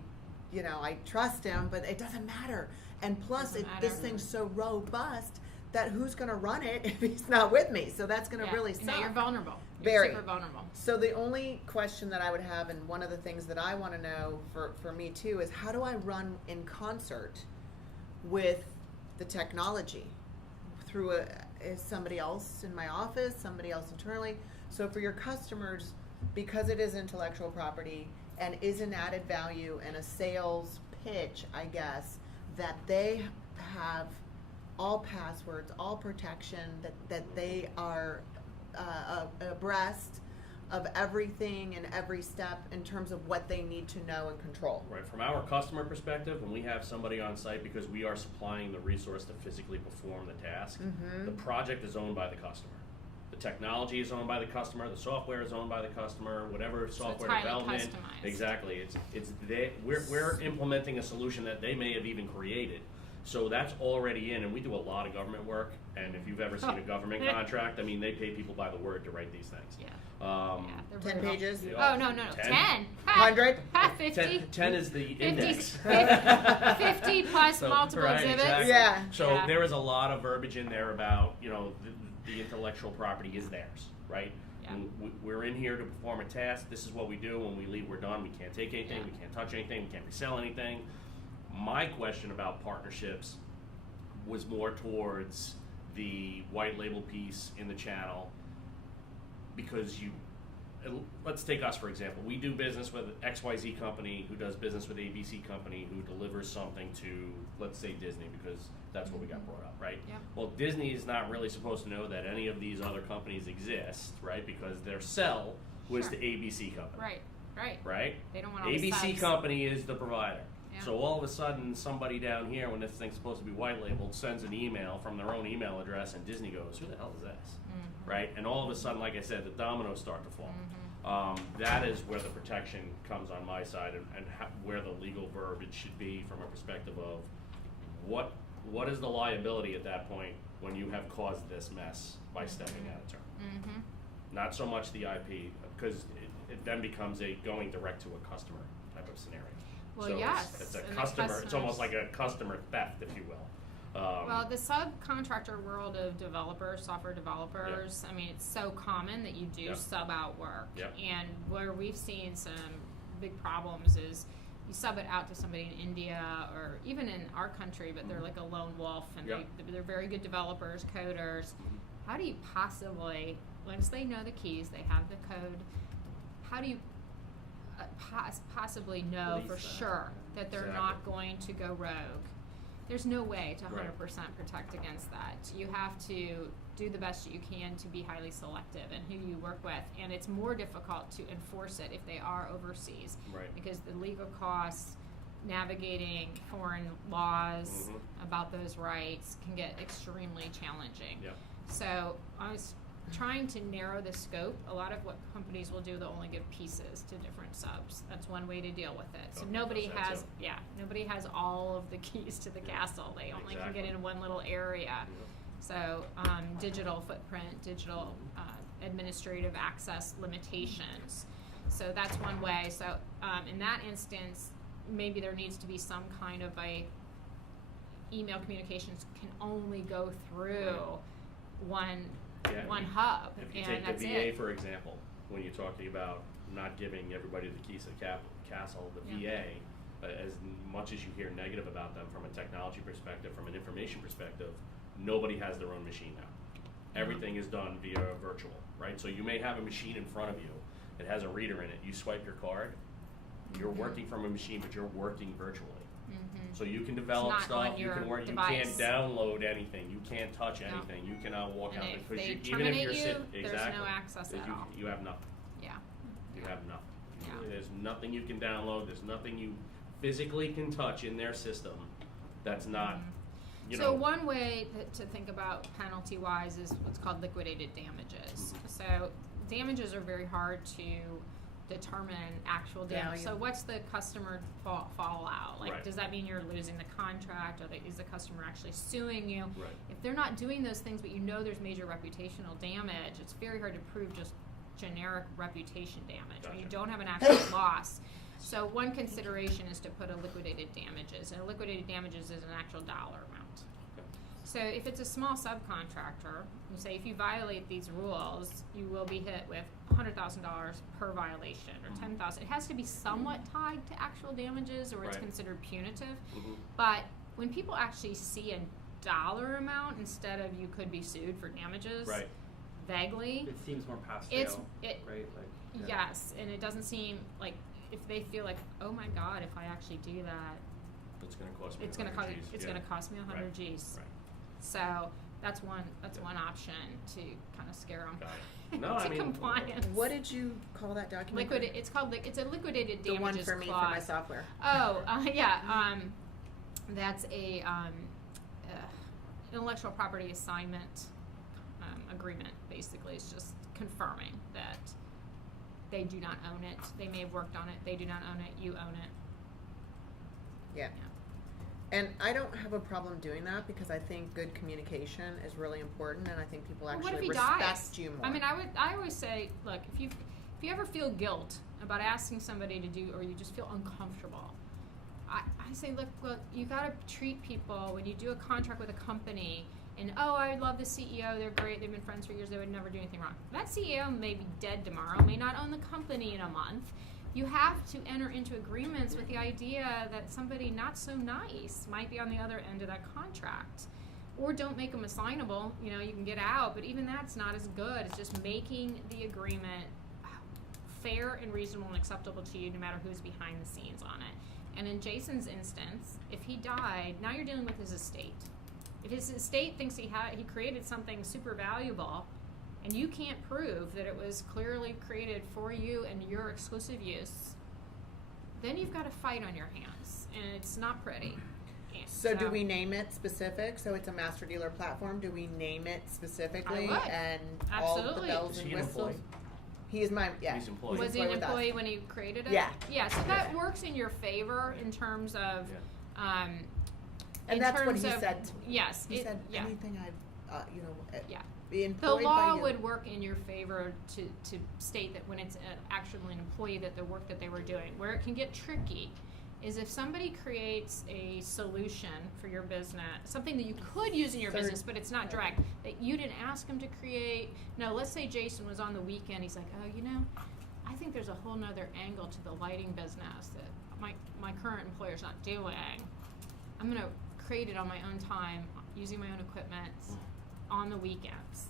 trust him, but it doesn't matter. And plus, Doesn't this matter. thing's so robust that who's going to run it if he's not with me? So that's going to Yeah. really You suck. know, you're vulnerable. Very. You're super vulnerable. So the only question that I would have, and one of the things that I want to know for me too, is how do I run in concert with the technology through is somebody else in my office, somebody else internally. So for your customers, because it is intellectual property and is an added value and a sales pitch, I guess, that they have all passwords, all protection, that they are abreast of everything and every step in terms of what they need to know and control. Right, from our customer perspective, when we have somebody on site, because we are supplying the resource to physically perform the task, Mhm. the project is owned by the customer. The technology is owned by the customer, the software is owned by the customer, whatever software highly development. customized. Exactly, we're implementing a solution that they may have even created. So that's already in, and we do a lot of government work, and if you've ever seen a government contract, I mean, they pay people by the word to write these things. Yeah. They're 10 very pages? Oh, no. 10. 100? 50. 10 is the index. 50 plus So, multiple right, exhibits. exactly. Yeah. So Yeah. there is a lot of verbiage in there about, you know, the intellectual property is theirs, right? Yeah. And we're in here to perform a task. This is what we do. When we leave, we're done. We can't take anything. Yeah. We can't touch anything. We can't resell anything. My question about partnerships was more towards the white label piece in the channel, because let's take us for example. We do business with XYZ company who does business with ABC company who delivers something to, let's say, Disney, because that's what we got brought up, right? Yeah. Well, Disney is not really supposed to know that any of these other companies exist, right? Because their sell was Sure. to ABC company. Right. Right? They don't want all the ABC subs. company is the provider. Yeah. So all of a sudden, somebody down here, when this thing's supposed to be white labeled, sends an email from their own email address, and Disney goes, "Who the hell is this?" Mhm. Right? And all of a sudden, like I said, the dominoes start to fall. Mhm. That is where the protection comes on my side, and where the legal verbiage should be from a perspective of what is the liability at that point when you have caused this mess by stepping out of turn. Mm-hmm. Not so much the IP, because it then becomes a going direct to a customer type of scenario. Well, So yes, it's a and the customer. It's customers- almost like a customer theft, if you will. Well, the subcontractor world of developers, software developers, I mean, it's so common that you do Yep. sub out work. Yep. And where we've seen some big problems is you sub it out to somebody in India or even in our country, but they're like a lone wolf and Yep. they're very good developers, coders. How do you possibly, once they know the keys, they have the code, how do you possibly know Police for that. sure that they're Exactly. not going to go rogue? There's no way to Right. 100% protect against that. You have to do the best that you can to be highly selective in who you work with, and it's more difficult to enforce it if they are overseas, Right. because the legal costs, navigating foreign laws Mhm. about those rights can get extremely challenging. Yep. So I was trying to narrow the scope. A lot of what companies will do, they'll only give pieces to different subs. That's one way to deal with it. So Company nobody does that has, too. nobody has all of the keys to the castle. They only can get Exactly. into one little area. Yep. So digital footprint, digital administrative access limitations. So that's one way. So in that instance, maybe there needs to be some kind of a email communications can only go through one Yeah, one hub, If you and take that's the VA it. for example, when you're talking about not giving everybody the keys to the castle, the Yeah. VA, as much as you hear negative about them from a technology perspective, from an information perspective, nobody has their own machine now. Everything is done via virtual, right? So you may have a machine in front of you, it has a reader in it, you swipe your card, you're working from a machine, but you're working virtually. Mhm. So you can develop not stuff, on you your can work, device. you can't download anything, you can't touch No. anything, you cannot walk And out if because they even if terminate you're you, sitting, there's exactly, no access at all. you have nothing. Yeah. You have nothing. Yeah. There's nothing you can download. There's nothing you physically can touch in their system that's not, you So know. one way to think about penalty-wise is what's called liquidated damages. So damages are very hard to determine actual damage. Value. So what's the customer fallout? Like, Right. does that mean you're losing the contract, or is the customer actually suing you? Right. If they're not doing those things, but you know there's major reputational damage, it's very hard to prove just generic reputation damage, or you Gotcha. don't have an actual loss. So one consideration is to put a liquidated damages, and a liquidated damages is an actual dollar amount. So if it's a small subcontractor, you say if you violate these rules, you will be hit with $100,000 per violation, or $10,000. It has to be somewhat tied to actual damages, or it's Right. considered punitive. Mhm. But when people actually see a dollar amount instead of you could be sued for damages, Right. vaguely, It seems more pastoral, it right? Like, yeah. yes, and it doesn't seem like if they feel like, oh my God, if I actually do that, It's going to cost me. it's gonna 100 cost Gs. it's Yeah. gonna cost me 100 Right. G's. Right. So that's one option to kind of scare them Got it. No, I to mean, compliance. What did you call that document? It's called it's a liquidated the damages one for me clause. for my software. Oh, yeah. That's a intellectual property assignment agreement. Basically, it's just confirming that they do not own it. They may have worked on it. They do not own it. You own it. Yeah. And I don't have a problem doing that because I think good communication is really important, and I think people Well, actually what if he respect dies? you more. I mean, I always say, look, if you ever feel guilt about asking somebody to do, or you just feel uncomfortable, I say, look, you got to treat people when you do a contract with a company. And I love the CEO. They're great. They've been friends for years. They would never do anything wrong. That CEO may be dead tomorrow. May not own the company in a month. You have to enter into agreements with the idea that somebody not so nice might be on the other end of that contract. Or don't make them assignable. You can get out, but even that's not as good. It's just making the agreement fair and reasonable and acceptable to you, no matter who's behind the scenes on it. And in Jason's instance, if he died, now you're dealing with his estate. If his estate thinks he created something super valuable, and you can't prove that it was clearly created for you and your exclusive use, then you've got a fight on your hands, and it's not pretty. And So do we name it specific? So it's a master dealer platform. Do we name it specifically? I would. And all the Absolutely. bells Is and he an whistles? employee? He is my, yeah. He's employed. Was he an with us. employee when he created it? Yeah. Yeah, so that works in your favor in terms of, And in that's what terms he of- said. Yes. He said yeah. anything Yeah. be The employed law by you. would work in your favor to state that when it's actually an employee, that the work that they were doing. Where it can get tricky is if somebody creates a solution for your business, something that you could use in your business, but it's not direct, that you didn't ask them to create. No, let's say Jason was on the weekend, he's like, I think there's a whole nother angle to the lighting business that my current employer's not doing. I'm going to create it on my own time, using my own equipment, on the weekends.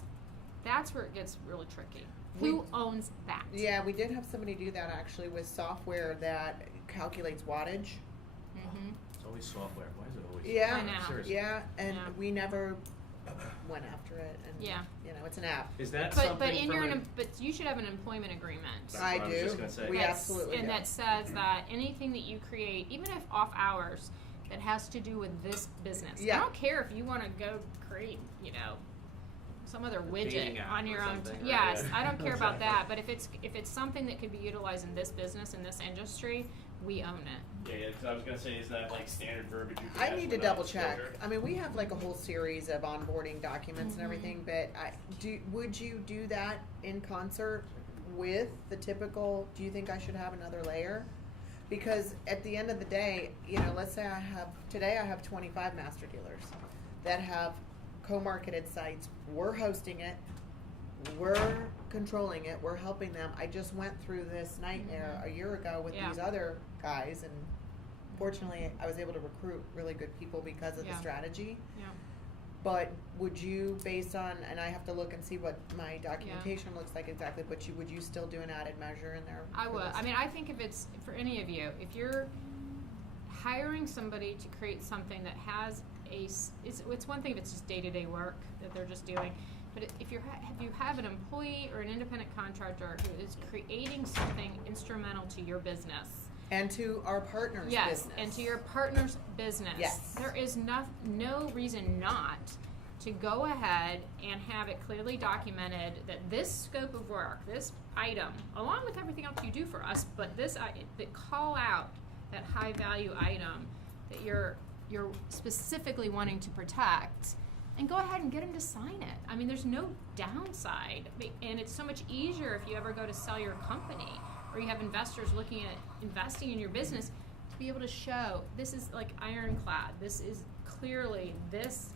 That's where it gets really tricky. Who owns that? Yeah, we did have somebody do that actually with software that calculates wattage. Mm-hmm. It's always software. Why is it always Yeah, I know. Seriously. yeah, and Yeah. we never went after it. And Yeah. it's an app. Is that But something in from your an- but you should have an employment agreement. That's I what I was do. just gonna say. We That's- absolutely and do. that says that anything that you create, even if off hours, that has to do with this business. Yeah. I don't care if you want to go create, some other dating widget app on or your own. something, right? Yes, Yeah. I don't care about Exactly. that. But if it's something that could be utilized in this business, in this industry, we own it. Yeah, because I was gonna say, is that like standard verbiage? You can I add need to without double check. disclosure? I mean, we have like a whole series of onboarding documents and everything, but would you do that in concert with the typical, do you think I should have another layer? Because at the end of the day, let's say I have 25 master dealers that have co-marketed sites. We're hosting it. We're controlling it. We're helping them. I just went through this nightmare a year ago with Yeah. these other guys, and fortunately, I was able to recruit really good people because of the Yeah. strategy. Yeah. But would you, based on, and I have to look and see what my documentation looks like exactly, but would you still do an added measure in there? I for would. this? I mean, I think if it's for any of you, if you're hiring somebody to create something that has it's one thing if it's just day-to-day work that they're just doing, but if you have an employee or an independent contractor who is creating something instrumental to your business, And to our partners' Yes, business. and to your partner's business. Yes. There is no reason not to go ahead and have it clearly documented that this scope of work, this item, along with everything else you do for us, but that call out that high value item that you're specifically wanting to protect, and go ahead and get them to sign it. I mean, there's no downside, and it's so much easier if you ever go to sell your company or you have investors looking at investing in your business to be able to show this is like ironclad. This is clearly this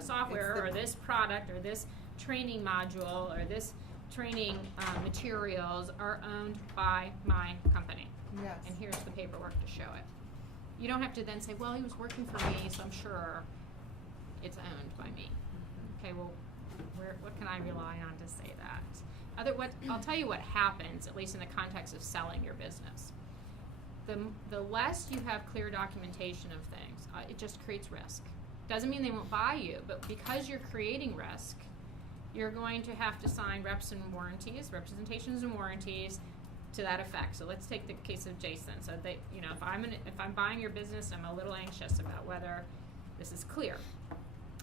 software or this product or this training module or this training materials are owned by my company. Yes. And here's the paperwork to show it. You don't have to then say, well, he was working for me, so I'm sure it's owned by me. Okay, well, what can I rely on to say that? I'll tell you what happens, at least in the context of selling your business. The less you have clear documentation of things, it just creates risk. Doesn't mean they won't buy you, but because you're creating risk, you're going to have to sign representations and warranties to that effect. So let's take the case of Jason. So if I'm buying your business, I'm a little anxious about whether this is clear.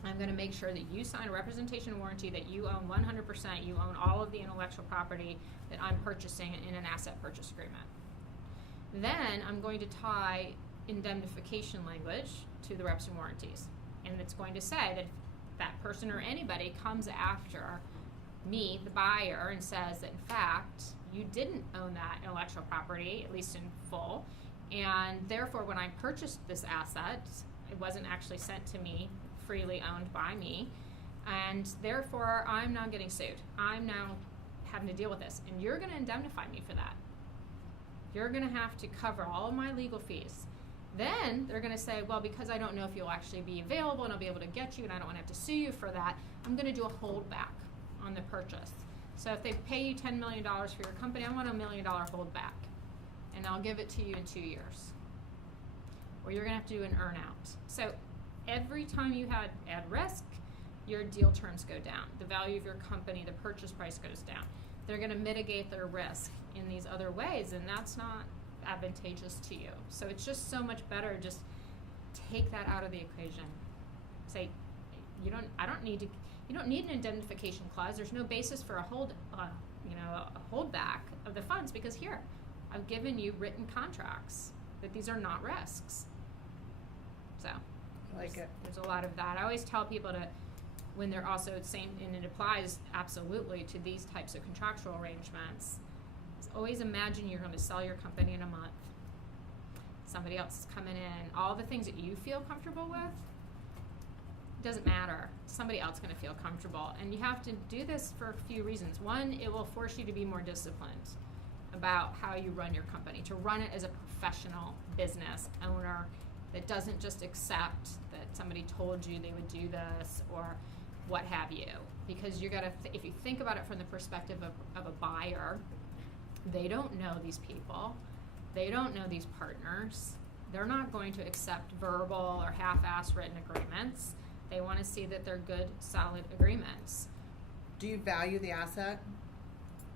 I'm going to make sure that you sign a representation warranty that you own 100%, you own all of the intellectual property that I'm purchasing in an asset purchase agreement. Then I'm going to tie indemnification language to the reps and warranties. And it's going to say that if that person or anybody comes after me, the buyer, and says that in fact you didn't own that intellectual property, at least in full, and therefore when I purchased this asset, it wasn't actually sent to me, freely owned by me, and therefore I'm now getting sued. I'm now having to deal with this, and you're going to indemnify me for that. You're going to have to cover all of my legal fees. Then they're going to say, well, because I don't know if you'll actually be available and I'll be able to get you and I don't want to have to sue you for that, I'm going to do a holdback on the purchase. So if they pay you $10 million for your company, I want $1 million holdback, and I'll give it to you in 2 years. Or you're going to have to do an earn out. So every time you add risk, your deal terms go down. The value of your company, the purchase price goes down. They're going to mitigate their risk in these other ways, and that's not advantageous to you. So it's just so much better just take that out of the equation. Say, you don't need an indemnification clause. There's no basis for a holdback of the funds, because here, I've given you written contracts that these are not risks. So there's a lot of that. I always tell people to, when they're also saying, and it applies absolutely to these types of contractual arrangements, is always imagine you're going to sell your company in a month. Somebody else is coming in. All the things that you feel comfortable with, doesn't matter. Somebody else is going to feel comfortable. And you have to do this for a few reasons. One, it will force you to be more disciplined about how you run your company, to run it as a professional business owner that doesn't just accept that somebody told you they would do this or what have you. Because you gotta, if you think about it from the perspective of a buyer, they don't know these people, they don't know these partners, they're not going to accept verbal or half-ass written agreements. They want to see that they're good, solid agreements. Do you value the asset?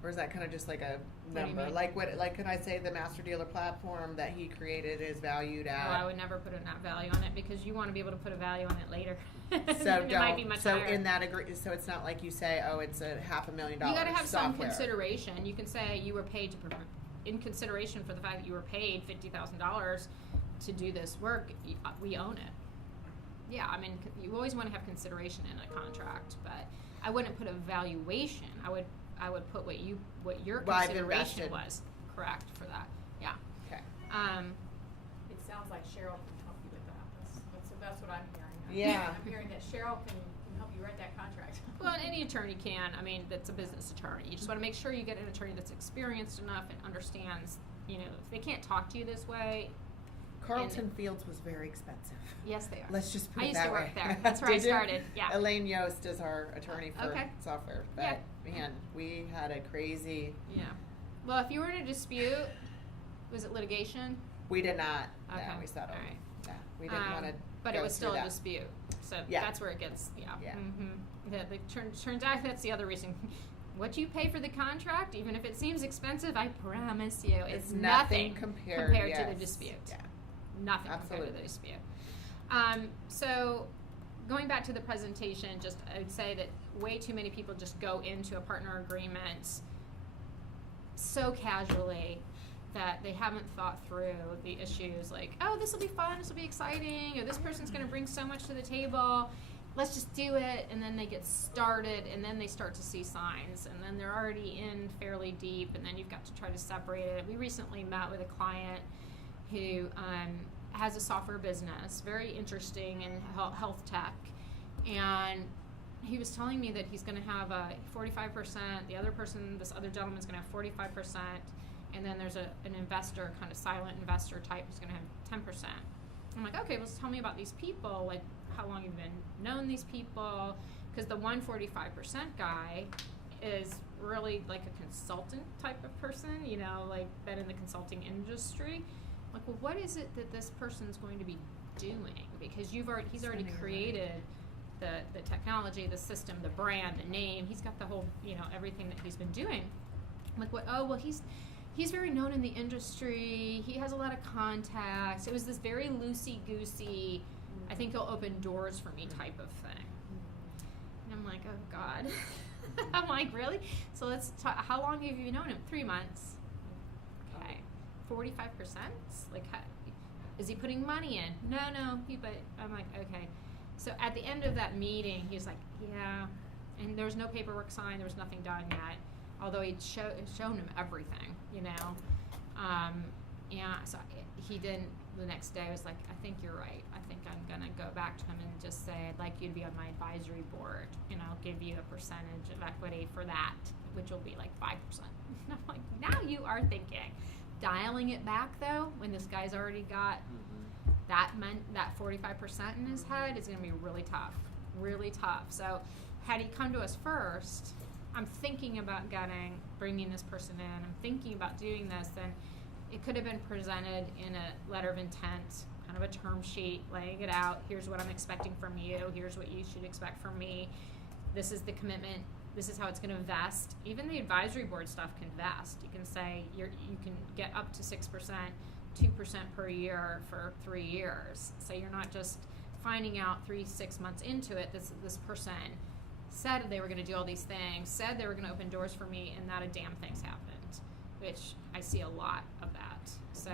Or is that kind of just like a number? Mean? Like could I say the master dealer platform that he created is valued at? Well, I would never put a net value on it, because you want to be able to put a value on it later. So it might be much higher. in that so it's not like you say, oh, it's a $500,000 You got to have software. some consideration. You can say you were paid in consideration for the fact that you were paid $50,000 to do this work. We own it. Yeah, I mean, you always want to have consideration in a contract, but I wouldn't put a valuation. I would put what your consideration was. Correct for that. Yeah. Okay. It sounds like Cheryl can help you with that. That's what I'm hearing. Yeah. I'm hearing that Cheryl can help you write that contract. Well, and any attorney can. I mean, that's a business attorney. You just want to make sure you get an attorney that's experienced enough and understands, if they can't talk to you this way. Carlton Fields was very expensive. Yes, they are. Let's just put I it used that to way. work there. That's where I started. Yeah. Elaine Yost is our attorney for Okay. software. But Yeah. man, we had a crazy. Yeah. Well, if you were in a dispute, was it litigation? We did not. Okay. No, we settled. All right. Yeah, we didn't want to. But it was still a dispute. So Yeah. that's where it gets. Yeah. Yeah. Mm-hmm. Turns out that's the other reason what you pay for the contract, even if it seems expensive, I promise you, it's nothing nothing compared, to the yes. dispute. Yeah. Nothing compared to the Absolutely. dispute. So, going back to the presentation, just I would say that way too many people just go into a partner agreement so casually that they haven't thought through the issues like, oh, this will be fun, this will be exciting, or this person's going to bring so much to the table, let's just do it. And then they get started, and then they start to see signs, and then they're already in fairly deep, and then you've got to try to separate it. We recently met with a client who has a software business, very interesting in health tech, and he was telling me that he's going to have a 45%, this other gentleman's going to have 45%, and then there's an investor, kind of silent investor type, who's going to have 10%. I'm like, okay, well, tell me about these people. Like, how long you've been known these people? Because the 145% guy is really like a consultant type of person, you know, like been in the consulting industry. Like, well, what is it that this person's going to be doing? Because he's already created the technology, the system, the brand, the name. He's got the whole, you know, everything that he's been doing. I'm like, what? Oh, well, he's very known in the industry. He has a lot of contacts. It was this very loosey-goosey, I think he'll open doors for me type of thing. And I'm like, oh, God. I'm like, really? So let's talk. How long have you known him? 3 months. Okay. 45%? Like, is he putting money in? No. But I'm like, okay. So at the end of that meeting, he was like, yeah. And there was no paperwork signed. There was nothing done yet. Although he'd shown him everything, you know. Yeah, so he didn't, the next day, I was like, I think you're right. I think I'm going to go back to him and just say, I'd like you to be on my advisory board, and I'll give you a percentage of equity for that, which will be like 5%. And I'm like, now you are thinking. Dialing it back, though, when this guy's already got that 45% in his head, is going to be really tough. Really tough. So had he come to us first, I'm thinking about bringing this person in, I'm thinking about doing this, then it could have been presented in a letter of intent, kind of a term sheet, laying it out. Here's what I'm expecting from you. Here's what you should expect from me. This is the commitment. This is how it's going to vest. Even the advisory board stuff can vest. You can say you can get up to 6%, 2% per year for 3 years. So you're not just finding out 3-6 months into it, this person said they were going to do all these things, said they were going to open doors for me, and not a damn thing's happened, which I see a lot of that. So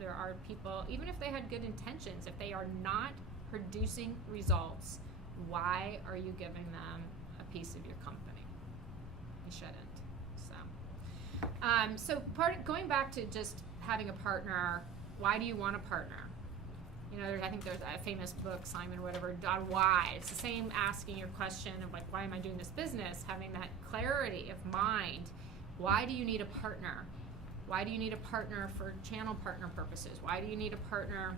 there are people, even if they had good intentions, if they are not producing results, why are you giving them a piece of your company? You shouldn't. So, going back to just having a partner, why do you want a partner? You know, I think there's a famous book, Simon whatever, on why. It's the same asking your question of like, why am I doing this business? Having that clarity of mind. Why do you need a partner? Why do you need a partner for channel partner purposes? Why do you need a partner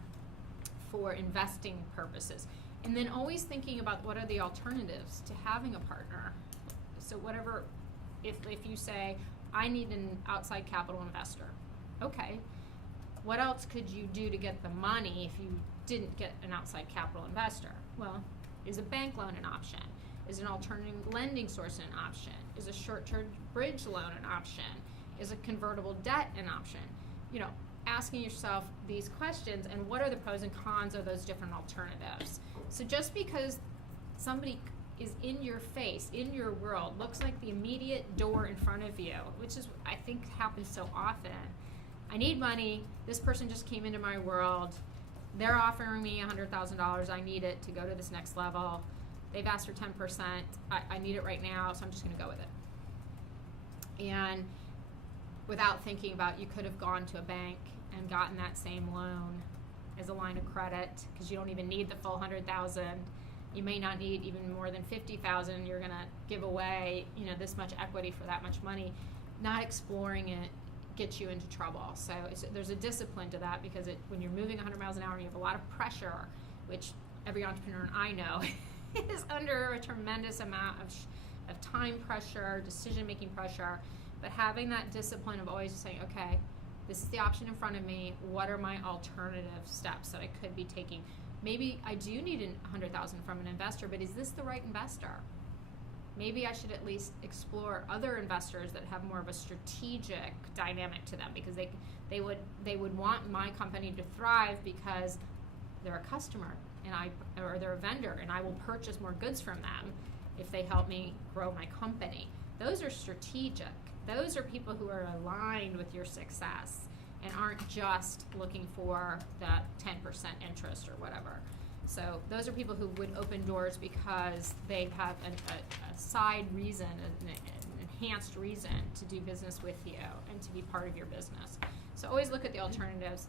for investing purposes? And then always thinking about what are the alternatives to having a partner. So whatever, if you say, I need an outside capital investor. Okay. What else could you do to get the money if you didn't get an outside capital investor? Well, is a bank loan an option? Is an alternative lending source an option? Is a short-term bridge loan an option? Is a convertible debt an option? You know, asking yourself these questions, and what are the pros and cons of those different alternatives? So just because somebody is in your face, in your world, looks like the immediate door in front of you, which is, I think, happens so often. I need money. This person just came into my world. They're offering me $100,000. I need it to go to this next level. They've asked for 10%. I need it right now, so I'm just going to go with it. And without thinking about, you could have gone to a bank and gotten that same loan as a line of credit, because you don't even need the full $100,000. You may not need even more than $50,000. You're going to give away, you know, this much equity for that much money. Not exploring it gets you into trouble. So there's a discipline to that, because when you're moving 100 miles an hour, you have a lot of pressure, which every entrepreneur I know is under a tremendous amount of time pressure, decision-making pressure. But having that discipline of always saying, okay, this is the option in front of me. What are my alternative steps that I could be taking? Maybe I do need $100,000 from an investor, but is this the right investor? maybe I should at least explore other investors that have more of a strategic dynamic to them, because they would want my company to thrive because they're a customer or they're a vendor, and I will purchase more goods from them if they help me grow my company. Those are strategic. Those are people who are aligned with your success and aren't just looking for that 10% interest or whatever. So those are people who would open doors because they have a side reason, an enhanced reason to do business with you and to be part of your business. So always look at the alternatives.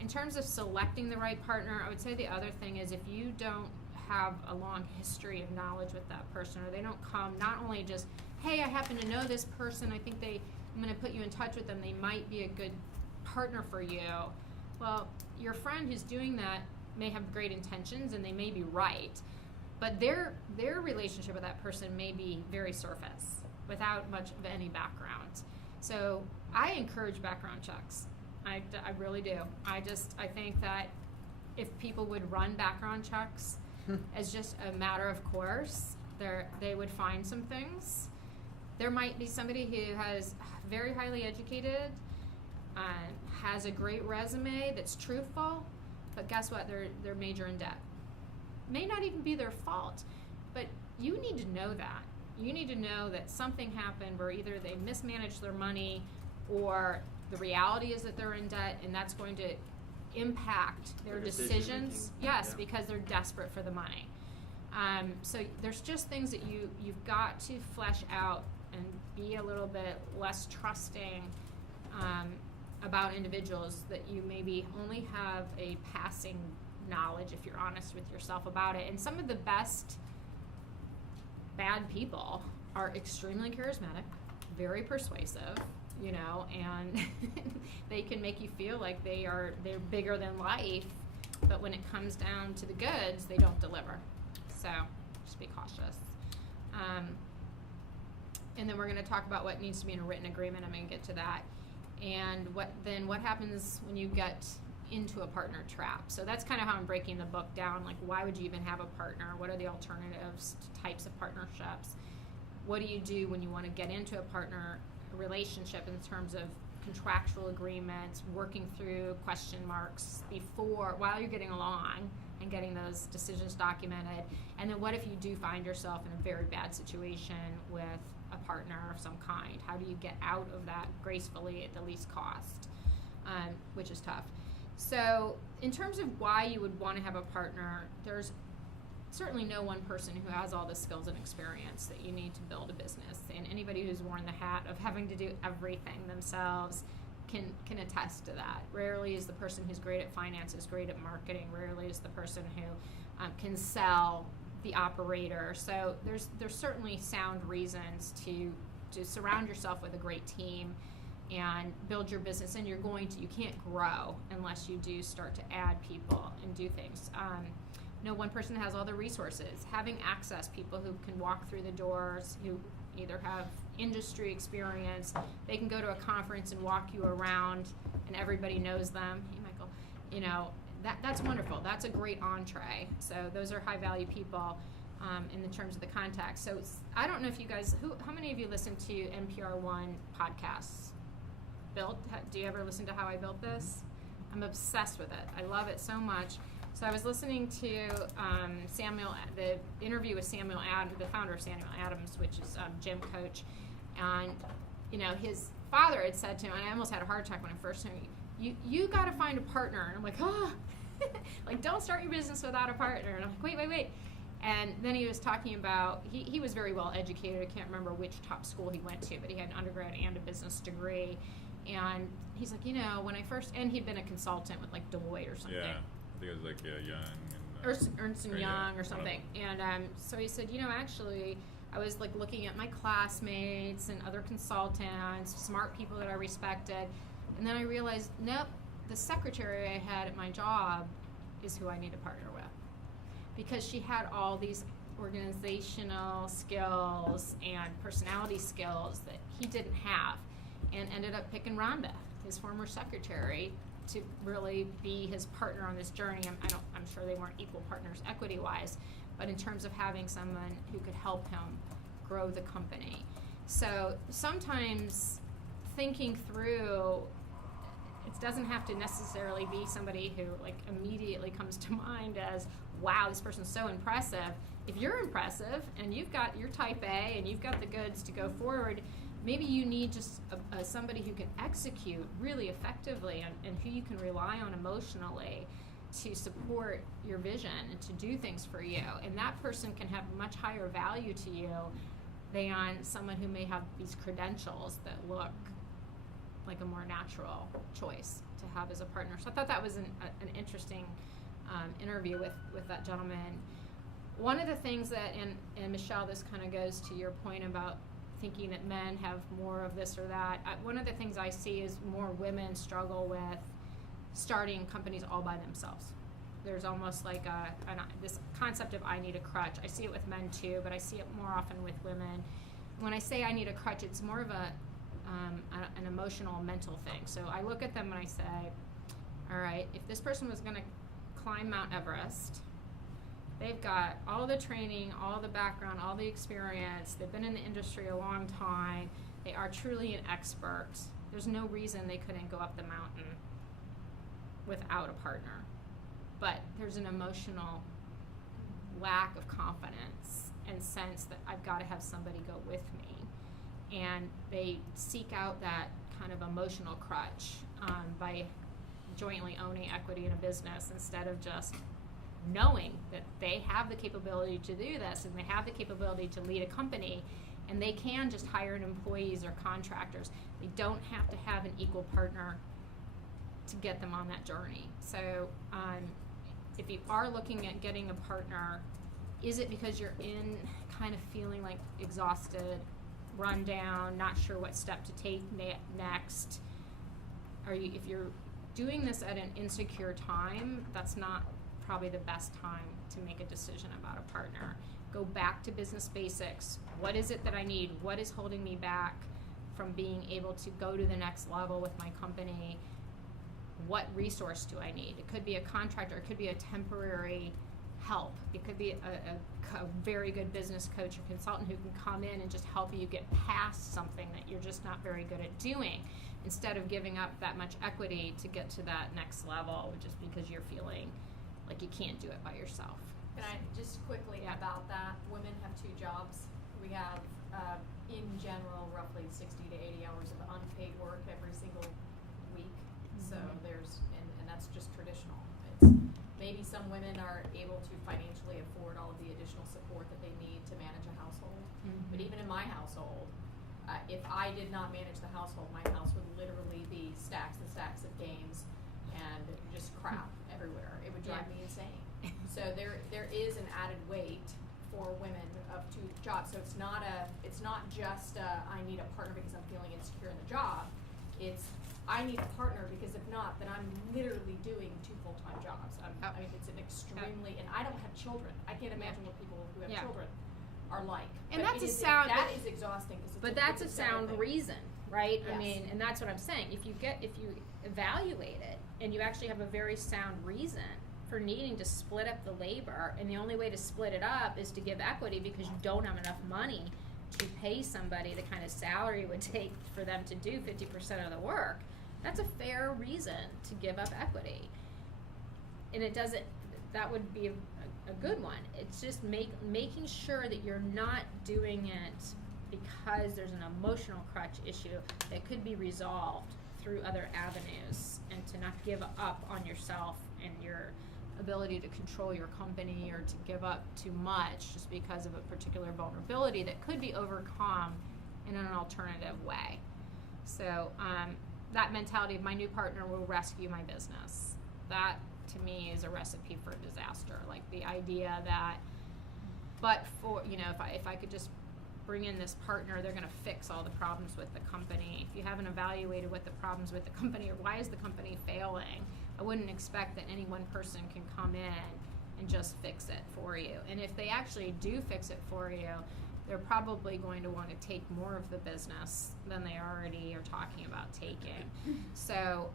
In terms of selecting the right partner, I would say the other thing is if you don't have a long history of knowledge with that person, or they don't come not only just, hey, I happen to know this person, I'm going to put you in touch with them, they might be a good partner for you. Well, your friend who's doing that may have great intentions and they may be right, but their relationship with that person may be very surface without much of any background. So I encourage background checks. I really do. I think that if people would run background checks as just a matter of course, they would find some things. There might be somebody who has very highly educated, has a great resume that's truthful, but guess what? They're major in debt. May not even be their fault, but you need to know that. You need to know that something happened where either they mismanaged their money, or the reality is that they're in debt, and that's going to impact their decisions. Yes, yeah. Because they're desperate for the money. So there's just things that you've got to flesh out and be a little bit less trusting about individuals that you maybe only have a passing knowledge, if you're honest with yourself about it. And some of the best bad people are extremely charismatic, very persuasive, and they can make you feel like they're bigger than life, but when it comes down to the goods, they don't deliver. So just be cautious. And then we're going to talk about what needs to be in a written agreement. I'm going to get to that. And what happens when you get into a partner trap. So that's kind of how I'm breaking the book down. Like, why would you even have a partner? What are the alternatives to types of partnerships? What do you do when you want to get into a partner relationship in terms of contractual agreements, working through question marks while you're getting along and getting those decisions documented? And then what if you do find yourself in a very bad situation with a partner of some kind? How do you get out of that gracefully at the least cost, which is tough. So in terms of why you would want to have a partner, there's certainly no one person who has all the skills and experience that you need to build a business. And anybody who's worn the hat of having to do everything themselves can attest to that. Rarely is the person who's great at finances great at marketing. Rarely is the person who can sell the operator. So there's certainly sound reasons to surround yourself with a great team and build your business. And you can't grow unless you do start to add people and do things. No one person has all the resources. Having access, people who can walk through the doors, who either have industry experience, they can go to a conference and walk you around and everybody knows them. Hey, Michael, that's wonderful. That's a great entree. So those are high value people in the terms of the contacts. So I don't know if you guys, how many of you listen to NPR One podcasts? Do you ever listen to How I Built This? I'm obsessed with it. I love it so much. So I was listening to the interview with Samuel Adams, the founder of Samuel Adams, which is gym coach, and his father had said to him, and I almost had a heart attack when I first heard him, you got to find a partner. And I'm like, like, don't start your business without a partner. And I'm like, wait. And then he was talking about, he was very well educated. I can't remember which top school he went to, but he had an undergrad and a business degree. And he's like, when I first, and he'd been a consultant with like Deloitte or something. Yeah. I think it was like Young and Ernst and Young or something. And so he said, actually, I was like looking at my classmates and other consultants, smart people that I respected, and then I realized, nope, the secretary I had at my job is who I need to partner with, because she had all these organizational skills and personality skills that he didn't have, and ended up picking Rhonda, his former secretary, to really be his partner on this journey. I'm sure they weren't equal partners equity-wise, but in terms of having someone who could help him grow the company. So sometimes thinking through, it doesn't have to necessarily be somebody who like immediately comes to mind as, wow, this person's so impressive. If you're impressive and you've got your type A and you've got the goods to go forward, maybe you need just somebody who can execute really effectively and who you can rely on emotionally to support your vision and to do things for you. And that person can have much higher value to you than someone who may have these credentials that look like a more natural choice to have as a partner. So I thought that was an interesting interview with that gentleman. One of the things that, and Michelle, this kind of goes to your point about thinking that men have more of this or that. One of the things I see is more women struggle with starting companies all by themselves. There's almost like this concept of I need a crutch. I see it with men too, but I see it more often with women. When I say I need a crutch, it's more of an emotional, mental thing. So I look at them and I say, all right, if this person was going to climb Mount Everest, they've got all the training, all the background, all the experience, they've been in the industry a long time, they are truly an expert. There's no reason they couldn't go up the mountain without a partner. But there's an emotional lack of confidence and sense that I've got to have somebody go with me. And they seek out that kind of emotional crutch by jointly owning equity in a business instead of just knowing that they have the capability to do this and they have the capability to lead a company, and they can just hire employees or contractors. They don't have to have an equal partner to get them on that journey. So if you are looking at getting a partner, is it because you're in kind of feeling like exhausted, run down, not sure what step to take next? If you're doing this at an insecure time, that's not probably the best time to make a decision about a partner. Go back to business basics. What is it that I need? What is holding me back from being able to go to the next level with my company? What resource do I need? It could be a contractor. It could be a temporary help. It could be a very good business coach or consultant who can come in and just help you get past something that you're just not very good at doing, instead of giving up that much equity to get to that next level just because you're feeling like you can't do it by yourself. And I just quickly about that, women have 2 jobs. We have, in general, roughly 60 to 80 hours of unpaid work every single week. So there's, and that's just traditional. It's maybe some women are able to financially afford all of the additional support that they need to manage a household. But even in my household, if I did not manage the household, my house would literally be stacks and stacks of games and just crap everywhere. It would drive me insane. So there is an added weight for women of 2 jobs. So it's not just I need a partner because I'm feeling insecure in the job. It's I need a partner because if not, then I'm literally doing 2 full-time jobs. I mean, it's an extremely, and I don't have children. I can't imagine what people who have children are like. And but that is exhausting. But that's a sound reason, right? Yes. I mean, and that's what I'm saying. If you evaluate it and you actually have a very sound reason for needing to split up the labor, and the only way to split it up is to give equity because you don't have enough money to pay somebody the kind of salary it would take for them to do 50% of the work, that's a fair reason to give up equity. And that would be a good one. It's just making sure that you're not doing it because there's an emotional crutch issue that could be resolved through other avenues, and to not give up on yourself and your ability to control your company or to give up too much just because of a particular vulnerability that could be overcome in an alternative way. So that mentality of my new partner will rescue my business, that to me is a recipe for disaster. Like the idea that, but for, if I could just bring in this partner, they're going to fix all the problems with the company. If you haven't evaluated what the problems with the company or why is the company failing, I wouldn't expect that any one person can come in and just fix it for you. And if they actually do fix it for you, they're probably going to want to take more of the business than they already are talking about taking. So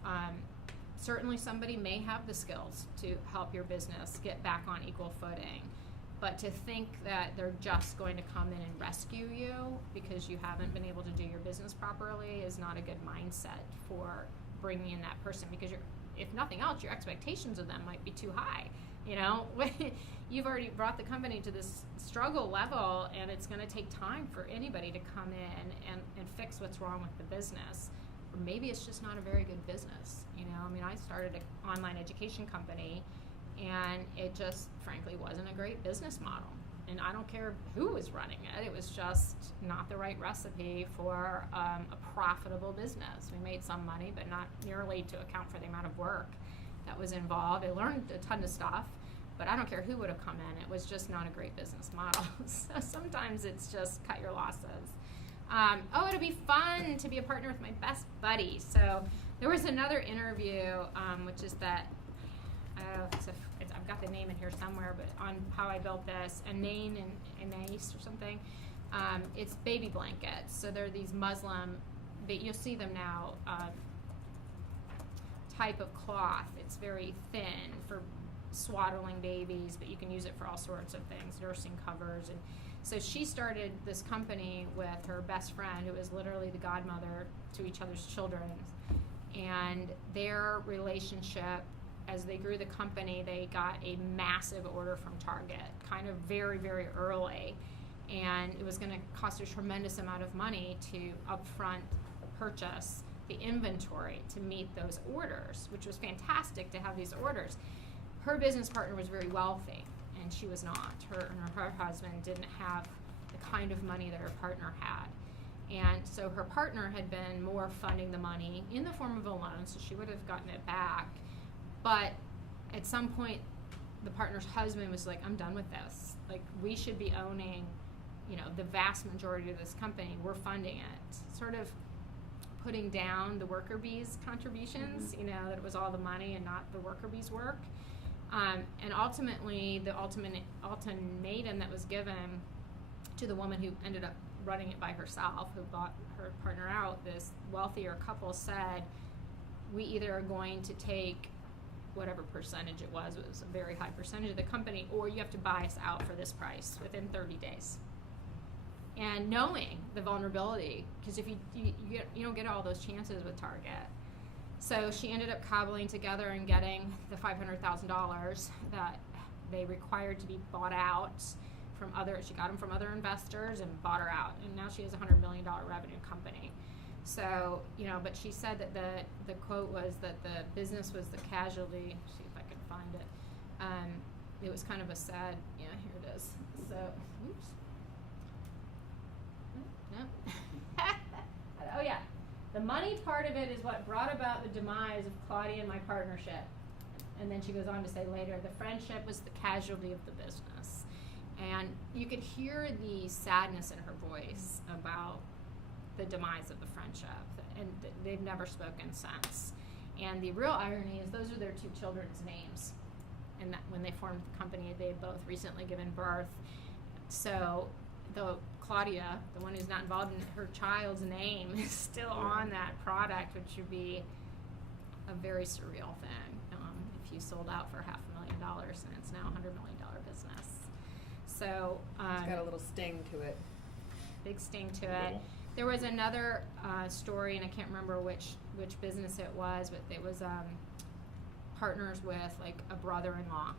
certainly somebody may have the skills to help your business get back on equal footing. But to think that they're just going to come in and rescue you because you haven't been able to do your business properly is not a good mindset for bringing in that person, because if nothing else, your expectations of them might be too high. You know, you've already brought the company to this struggle level, and it's going to take time for anybody to come in and fix what's wrong with the business. Or maybe it's just not a very good business. You know, I mean, I started an online education company, and it just frankly wasn't a great business model. And I don't care who was running it. It was just not the right recipe for a profitable business. We made some money, but not nearly to account for the amount of work that was involved. I learned a ton of stuff, but I don't care who would have come in. It was just not a great business model. So sometimes it's just cut your losses. It'll be fun to be a partner with my best buddy. So there was another interview, which is that, I've got the name in here somewhere, but on how I built this, Anais or something. It's baby blankets. So they're these Muslim, you'll see them now, type of cloth. It's very thin for swaddling babies, but you can use it for all sorts of things, nursing covers. And so she started this company with her best friend, who was literally the godmother to each other's children. And their relationship, as they grew the company, they got a massive order from Target, kind of very, very early. And it was going to cost a tremendous amount of money to upfront purchase the inventory to meet those orders, which was fantastic to have these orders. Her business partner was very wealthy, and she was not. Her husband didn't have the kind of money that her partner had. And so her partner had been more funding the money in the form of a loan, so she would have gotten it back. But at some point, the partner's husband was like, I'm done with this. Like, we should be owning, the vast majority of this company. We're funding it. Sort of putting down the worker bees contributions, that it was all the money and not the worker bees work. And ultimately, the ultimatum that was given to the woman who ended up running it by herself, who bought her partner out, this wealthier couple said, we either are going to take whatever percentage it was a very high percentage of the company, or you have to buy us out for this price within 30 days. And knowing the vulnerability, because if you don't get all those chances with Target. So she ended up cobbling together and getting the $500,000 that they required to be bought out from she got them from other investors and bought her out. And now she has a $100 million revenue company. So, but she said that the quote was that the business was the casualty. See if I can find it. It was kind of a sad, here it is. So, oops. No. Oh yeah. The money part of it is what brought about the demise of Claudia and my partnership. And then she goes on to say later, the friendship was the casualty of the business. And you could hear the sadness in her voice about the demise of the friendship. And they've never spoken since. And the real irony is those are their two children's names. And that when they formed the company, they had both recently given birth. So Claudia, the one who's not involved in her child's name, is still on that product, which would be a very surreal thing if you sold out for $500,000 and it's now a $100 million business. So it's got a little sting to it. Big sting to it. There was another story, and I can't remember which business it was, but it was partners with like a brother-in-law,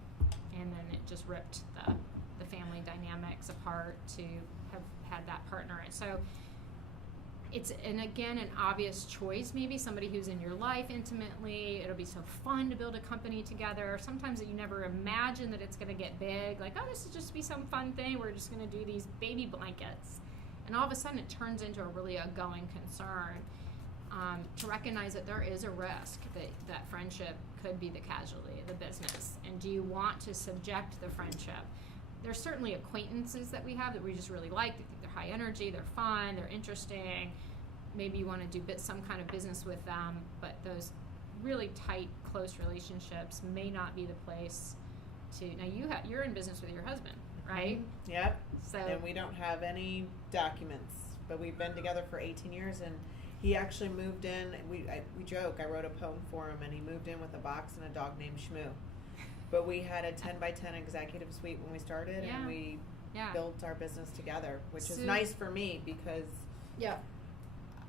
and then it just ripped the family dynamics apart to have had that partner. And so it's, and again, an obvious choice, maybe somebody who's in your life intimately. It'll be so fun to build a company together. Sometimes you never imagine that it's going to get big, like, oh, this will just be some fun thing. We're just going to do these baby blankets. And all of a sudden it turns into a really a going concern. To recognize that there is a risk that friendship could be the casualty of the business. And do you want to subject the friendship? There's certainly acquaintances that we have that we just really like. They think they're high energy, they're fun, they're interesting. Maybe you want to do some kind of business with them, but those really tight, close relationships may not be the place to. Now you're in business with your husband, right? Mm-hmm. Yep. So, and we don't have any documents, but we've been together for 18 years, and he actually moved in. We joke. I wrote a poem for him, and he moved in with a box and a dog named Shmoo. But we had a 10 by 10 executive suite when we started, Yeah. and we Yeah. built our business together, which is So- nice for me because Yeah.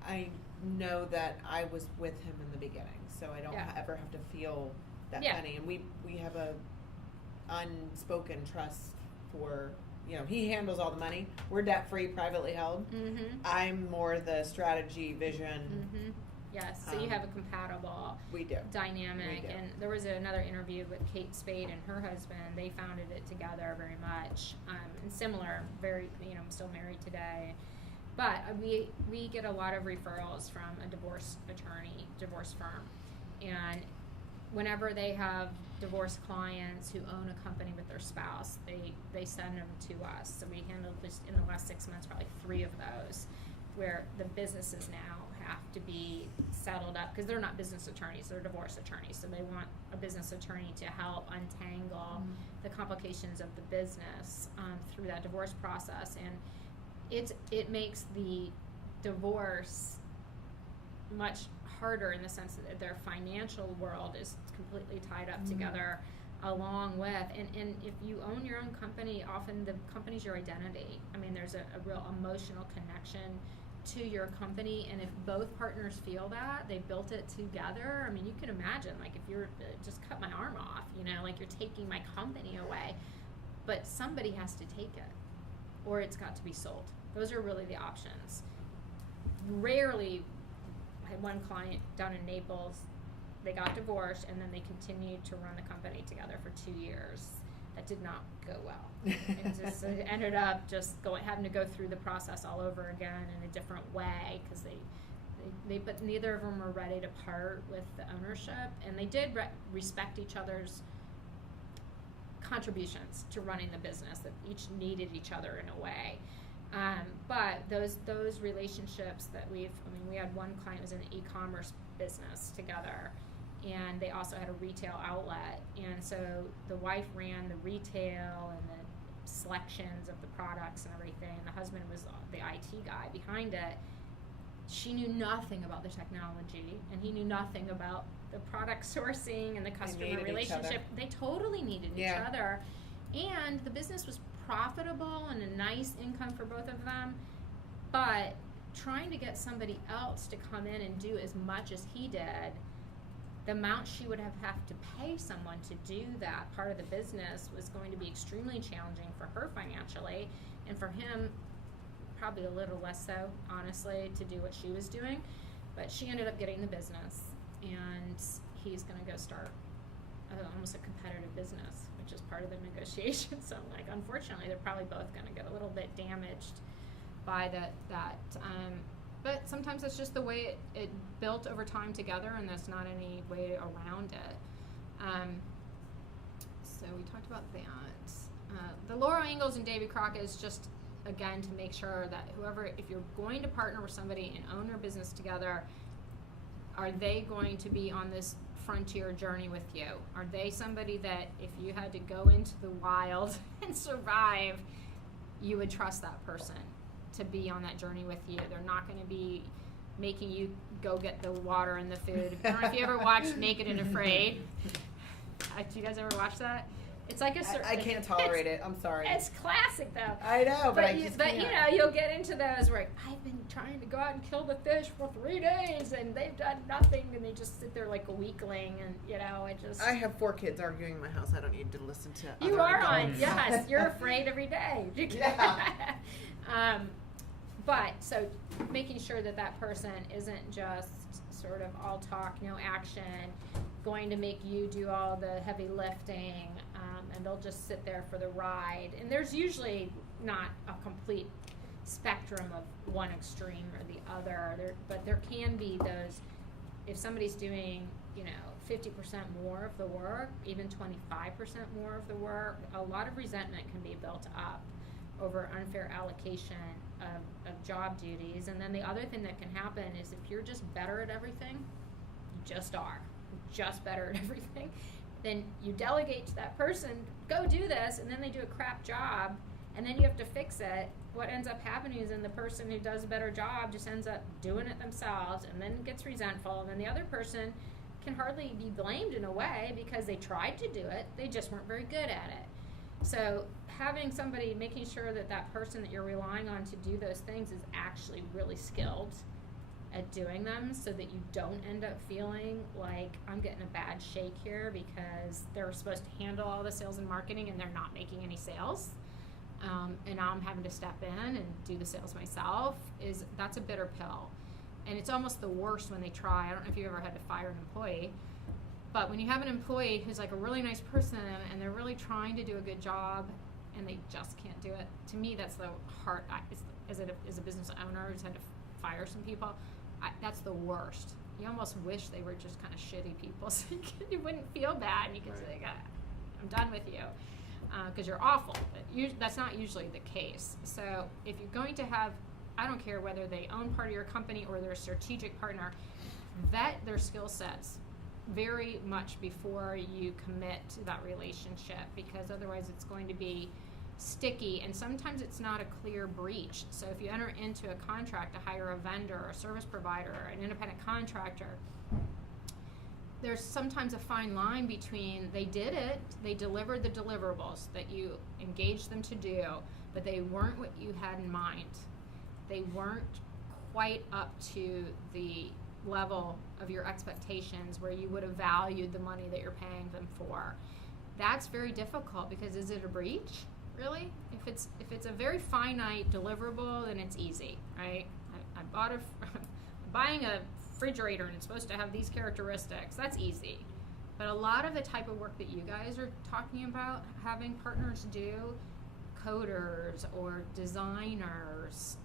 I know that I was with him in the beginning, so I don't Yeah. ever have to feel that Yeah. penny. And we have a unspoken trust for, you know, he handles all the money. We're debt free, privately held. Mm-hmm. I'm more the strategy, vision. Mm-hmm. Yes. So you Um, have a compatible We do. dynamic, We do. and there was another interview with Kate Spade and her husband. They founded it together very much, and similar. Very, you know, I'm still married today, but we get a lot of referrals from a divorce firm, and whenever they have divorce clients who own a company with their spouse, they send them to us. So we handled just in the last 6 months probably 3 of those, where the businesses now have to be settled up because they're not business attorneys, they're divorce attorneys. So they want a business attorney to help untangle the complications of the business through that divorce process, and it makes the divorce much harder in the sense that their financial world is completely tied up together along with, and if you own your own company, often the company's your identity. I mean, there's a real emotional connection to your company, and if both partners feel that they built it together, I mean, you can imagine, like, if you're just cut my arm off, you know, like, you're taking my company away, but somebody has to take it, or it's got to be sold. Those are really the options. Rarely, I had one client down in Naples, they got divorced, and then they continued to run the company together for 2 years. That did not go well. It ended up just having to go through the process all over again in a different way, because but neither of them were ready to part with the ownership, and they did respect each other's contributions to running the business, that each needed each other in a way. But those relationships that we had one client who was in an e-commerce business together, and they also had a retail outlet, and so the wife ran the retail and the selections of the products and everything, and the husband was the IT guy behind it. She knew nothing about the technology, and he knew nothing about the product sourcing and the customer relationship. They totally needed each other, and the business was profitable and a nice income for both of them, but trying to get somebody else to come in and do as much as he did, the amount she would have to pay someone to do that part of the business was going to be extremely challenging for her financially, and for him probably a little less so, honestly, to do what she was doing. But she ended up getting the business, and he's going to go start almost a competitive business, which is part of the negotiation. So, like, unfortunately, they're probably both going to get a little bit damaged by that. But sometimes it's just the way it built over time together, and there's not any way around it. So we talked about that. The Laura Ingalls and Davy Crockett is just, again, to make sure that if you're going to partner with somebody and own their business together, are they going to be on this frontier journey with you? Are they somebody that if you had to go into the wild and survive, you would trust that person to be on that journey with you? They're not going to be making you go get the water and the food. I don't know if you ever watched Naked and Afraid. Do you guys ever watch that? It's like I can't tolerate it. I'm sorry. It's classic, though. I know, but I just can't. You know, you'll get into those where I've been trying to go out and kill the fish for 3 days, and they've done nothing, and they just sit there like a weakling, and you know, it just. I have 4 kids arguing in my house. I don't need to listen to. You other are on, adults. yes. You're afraid every day. Yeah. But so making sure that person isn't just sort of all talk, no action, going to make you do all the heavy lifting, and they'll just sit there for the ride. And there's usually not a complete spectrum of one extreme or the other, but there can be those, if somebody's doing, 50% more of the work, even 25% more of the work, a lot of resentment can be built up over unfair allocation of job duties. And then the other thing that can happen is if you're just better at everything, you just are, just better at everything, then you delegate to that person, go do this, and then they do a crap job, and then you have to fix it. What ends up happening is then the person who does a better job just ends up doing it themselves and then gets resentful, and then the other person can hardly be blamed in a way because they tried to do it, they just weren't very good at it. So having somebody, making sure that that person that you're relying on to do those things is actually really skilled at doing them, so that you don't end up feeling like I'm getting a bad shake here because they're supposed to handle all the sales and marketing and they're not making any sales, and now I'm having to step in and do the sales myself. That's a bitter pill, and it's almost the worst when they try. I don't know if you've ever had to fire an employee, but when you have an employee who's like a really nice person and they're really trying to do a good job and they just can't do it, to me that's the hard. As a business owner who's had to fire some people, that's the worst. You almost wish they were just kind of shitty people, so you wouldn't feel bad, and you could say, I'm done with you, because you're awful. But that's not usually the case. So if you're going to have, I don't care whether they own part of your company or they're a strategic partner, vet their skill sets very much before you commit to that relationship, because otherwise it's going to be sticky, and sometimes it's not a clear breach. So if you enter into a contract to hire a vendor, a service provider, an independent contractor, there's sometimes a fine line between they did it, they delivered the deliverables that you engaged them to do, but they weren't what you had in mind. They weren't quite up to the level of your expectations where you would have valued the money that you're paying them for. That's very difficult, because is it a breach? Really? If it's a very finite deliverable, then it's easy, right? I'm buying a refrigerator and it's supposed to have these characteristics. That's easy. But a lot of the type of work that you guys are talking about having partners do, coders or designers,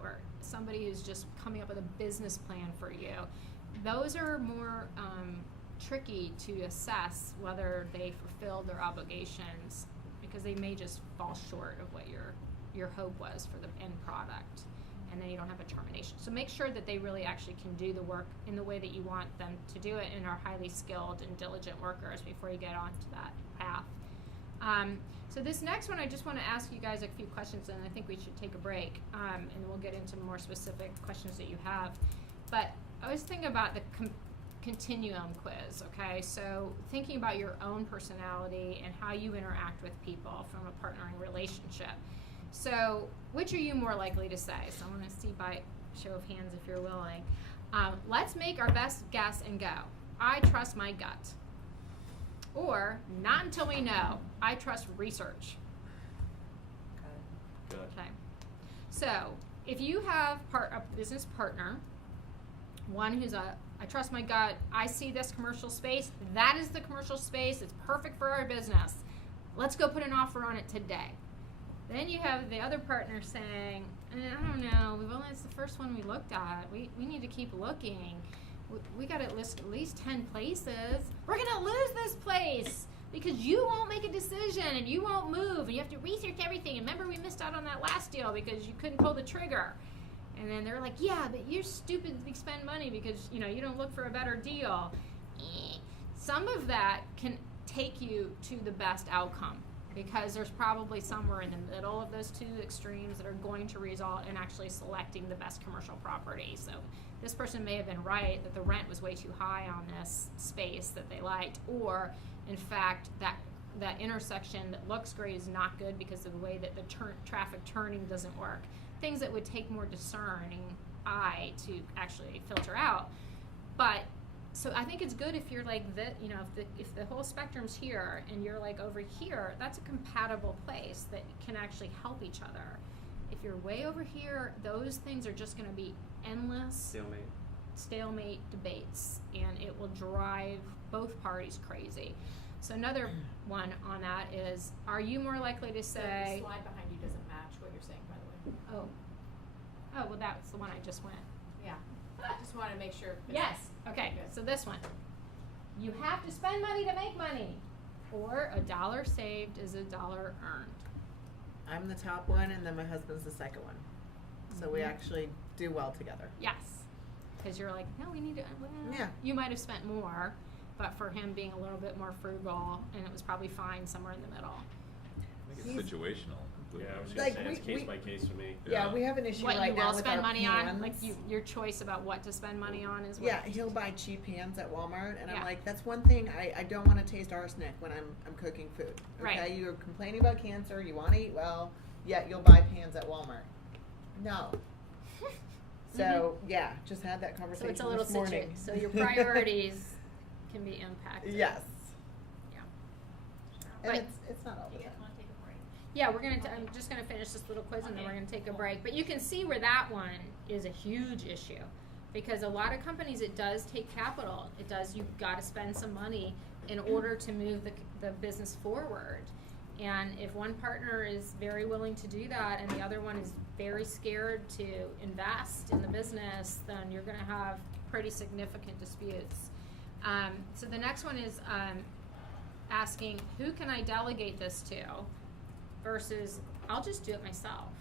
or somebody who's just coming up with a business plan for you, those are more tricky to assess whether they fulfilled their obligations, because they may just fall short of what your hope was for the end product, and then you don't have a termination. So make sure that they really actually can do the work in the way that you want them to do it and are highly skilled and diligent workers before you get onto that path. So this next one, I just want to ask you guys a few questions, and I think we should take a break, and we'll get into more specific questions that you have. But I was thinking about the continuum quiz, okay? So thinking about your own personality and how you interact with people from a partnering relationship. So which are you more likely to say? So I want to see by show of hands if you're willing. Let's make our best guess and go. I trust my gut. Or not until we know. I trust research. Good. Okay. So if you have a business partner, one who's I trust my gut, I see this commercial space, that is the commercial space, it's perfect for our business, let's go put an offer on it today. Then you have the other partner saying, I don't know, it's the first one we looked at, we need to keep looking, we got to list at least 10 places, we're going to lose this place because you won't make a decision and you won't move and you have to research everything, and remember we missed out on that last deal because you couldn't pull the trigger. And then they're like, yeah, but you're stupid to spend money because, you don't look for a better deal. Some of that can take you to the best outcome, because there's probably somewhere in the middle of those two extremes that are going to result in actually selecting the best commercial property. So this person may have been right that the rent was way too high on this space that they liked, or in fact that intersection that looks great is not good because of the way that the traffic turning doesn't work. Things that would take more discerning eye to actually filter out. But so I think it's good if you're like that, if the whole spectrum's here and you're like over here, that's a compatible place that can actually help each other. If you're way over here, those things are just going to be endless stalemate debates, and it will drive both parties crazy. So another one on that is, are you more likely to say... The slide behind you doesn't match what you're saying, by the way. Oh, well, that's the one I just went. Yeah. Just want to make sure. Yes. Okay, so this one. You have to spend money to make money. Or a dollar saved is a dollar earned. I'm the top one, and then my husband's the second one. So we actually do well together. Yes. Because you're like, no, we need to, Yeah. You might have spent more, but for him being a little bit more frugal, and it was probably fine somewhere in the middle. I think He's- it's situational. Yeah, I was Like, gonna say, it's we- case by case for me. Yeah, we have an issue What right you now will with spend our money pans. on, like your choice about what to spend money on is what. Yeah, he'll buy cheap pans at Walmart, and Yeah. I'm like, that's one thing I don't want to taste arsenic when I'm cooking food. Okay, Right. you're complaining about cancer, you want to eat well, yet you'll buy pans at Walmart. No. So yeah, just had that So conversation it's a little this morning. So your priorities can be impacted. Yes. Yeah. And But- it's not all Do the you guys time. want to take a break? Yeah, I'm just gonna finish this little quiz and then Okay, we're gonna take a cool. break. But you can see where that one is a huge issue. Because a lot of companies, it does take capital. It does, you've gotta spend some money in order to move the business forward. And if one partner is very willing to do that and the other one is very scared to invest in the business, then you're gonna have pretty significant disputes. So the next one is, asking, who can I delegate this to? Versus, I'll just do it myself.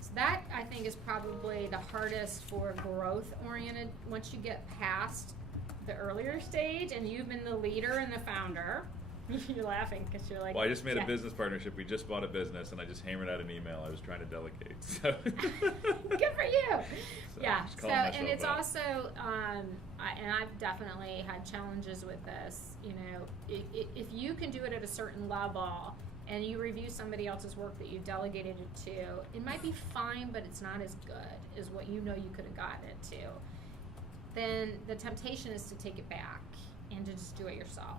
So that, I think, is probably the hardest for growth-oriented. Once you get past the earlier stage and you've been the leader and the founder, you're laughing because you're like, Well, I just made yeah. a business partnership. We just bought a business, and I just hammered out an email. I was trying to delegate. So. Good for you. So, Yeah. just So, calling and myself it's out. also, and I've definitely had challenges with this. You know, if you can do it at a certain level, and you review somebody else's work that you delegated it to, it might be fine, but it's not as good as what you know you could have gotten it to. Then the temptation is to take it back and to just do it yourself.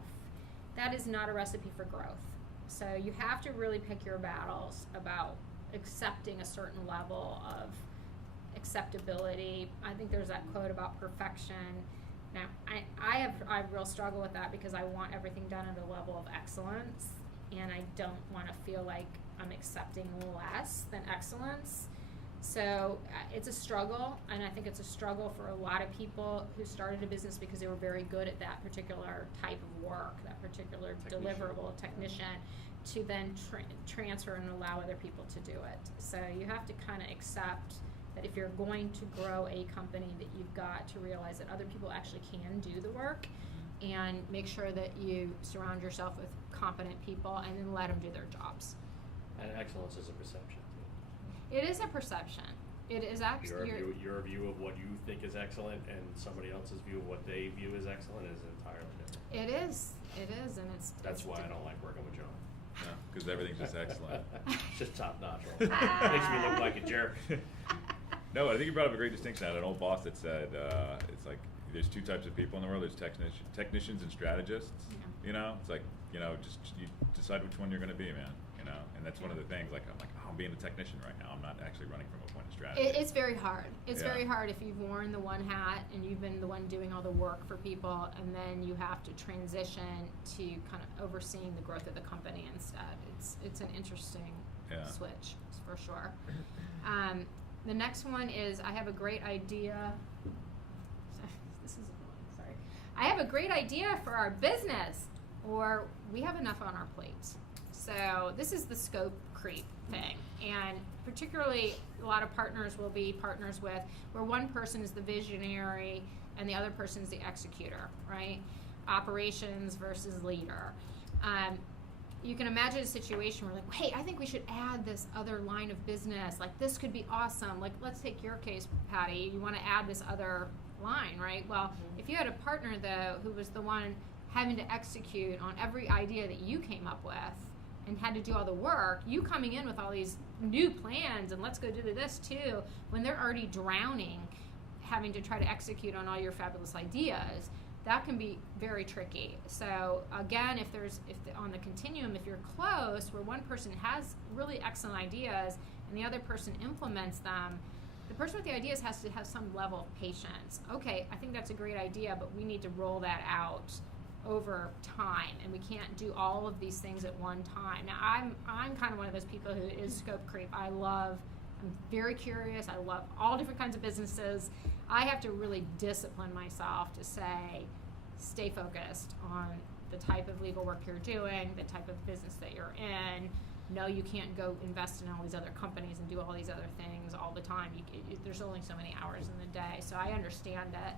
That is not a recipe for growth. So you have to really pick your battles about accepting a certain level of acceptability. I think there's that quote about perfection. Now, I have real struggle with that because I want everything done at a level of excellence, and I don't want to feel like I'm accepting less than excellence. So it's a struggle, and I think it's a struggle for a lot of people who started a business because they were very good at that particular type of work, that particular deliverable technician, to then transfer and allow other people to do it. So you have to kind of accept that if you're going to grow a company, that you've got to realize that other people actually can do the work, and make sure that you surround yourself with competent people and then let them do their jobs. And excellence is a perception. It is a perception. It is actually Your view of what you think is excellent and somebody else's view of what they view as excellent is entirely different. It is, and it's. That's why I don't like working with John. No, because everything's just excellent. It's just top notch. Makes me look like a jerk. No, I think you brought up a great distinction. I had an old boss that said, it's like there's two types of people in the world. There's technicians and strategists. Yeah. You know, it's like, you know, just you decide which one you're going to be, man. You know, and that's one of the things. Like, I'm like, oh, I'm being a technician right now. I'm not actually running from a point of strategy. It's very hard. It's Yeah. very hard if you've worn the one hat and you've been the one doing all the work for people, and then you have to transition to kind of overseeing the growth of the company instead. It's an interesting switch for sure. The next one is, I have a great idea. This is annoying, sorry. I have a great idea for our business, or we have enough on our plate. So this is the scope creep thing, and particularly a lot of partners will be partners with where one person is the visionary and the other person is the executor, right? Operations versus leader. You can imagine a situation where, like, hey, I think we should add this other line of business. Like, this could be awesome. Like, let's take your case, Patty. You want to add this other line, right? Well, if you had a partner, though, who was the one having to execute on every idea that you came up with and had to do all the work, you coming in with all these new plans and let's go do this too, when they're already drowning, having to try to execute on all your fabulous ideas, that can be very tricky. So again, if on the continuum, if you're close, where one person has really excellent ideas and the other person implements them, the person with the ideas has to have some level of patience. Okay, I think that's a great idea, but we need to roll that out over time, and we can't do all of these things at one time. Now, I'm kind of one of those people who is scope creep. I'm very curious. I love all different kinds of businesses. I have to really discipline myself to say, stay focused on the type of legal work you're doing, the type of business that you're in. No, you can't go invest in all these other companies and do all these other things all the time. There's only so many hours in the day, so I understand it.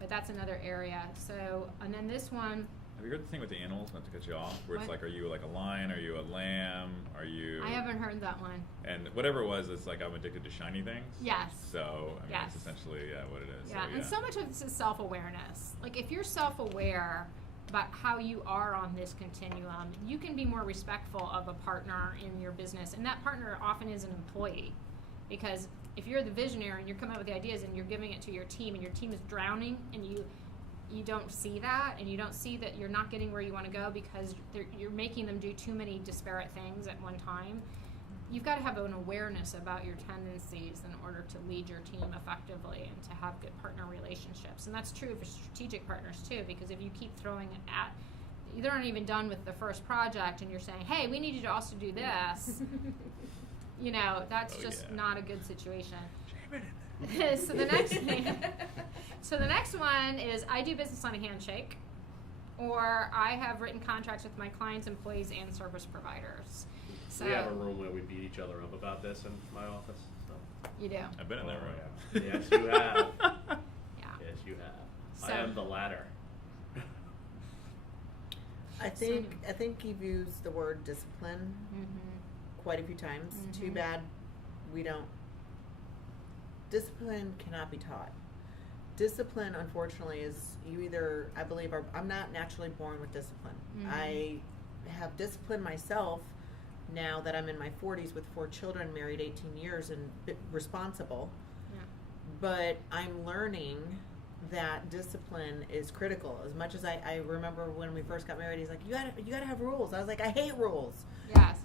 But that's another area. So, and then this one. Have you heard the thing with the animals? Not to cut you off, where it's What? like, are you like a lion? Are you a lamb? Are you? I haven't heard that one. And whatever it was, it's like I'm addicted to shiny things. Yes. So I mean, Yes. it's essentially what it is. Yeah, So, and so much of this is self-awareness. Like, if you're self-aware about how you are on this continuum, you can be more respectful of a partner in your business, and that partner often is an employee. Because if you're the visionary and you're coming up with the ideas and you're giving it to your team, and your team is drowning, and you don't see that, and you don't see that you're not getting where you want to go because you're making them do too many disparate things at one time, you've got to have an awareness about your tendencies in order to lead your team effectively and to have good partner relationships. And that's true for strategic partners too, because if you keep throwing it at, you aren't even done with the first project and you're saying, hey, we need you to also do this, you know, that's just not a good situation. So the next thing, so the next one is I do business on a handshake, or I have written contracts with my clients, employees, and service providers. So We have a room where we beat each other up about this in my office. So. You do. I've been in that room. Yes, you have. Yeah. Yes, you have. So- I am the latter. I think you've used the word discipline quite a few times. Too bad we don't. Discipline cannot be taught. Discipline, unfortunately, is you either, I believe, I'm not naturally born with discipline. I have disciplined myself now that I'm in my 40s with 4 children, married 18 years, and responsible. Yeah. But I'm learning that discipline is critical. As much as I remember when we first got married, he's like, you gotta have rules. I was like, I hate rules. Yes.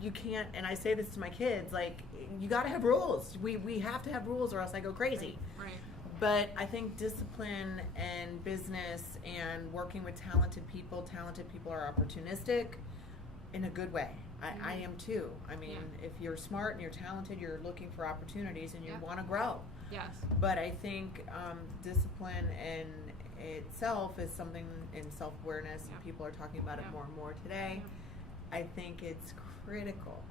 You can't, and I say this to my kids, like, you gotta have rules. We have to have rules or else I go crazy. Right. But I think discipline and business and working with talented people are opportunistic in a good way. I am too. I mean, if you're smart and you're talented, you're looking for opportunities and you want to grow. Yes. But I think discipline in itself is something in self-awareness, and people are talking about it more and more today. I think it's critical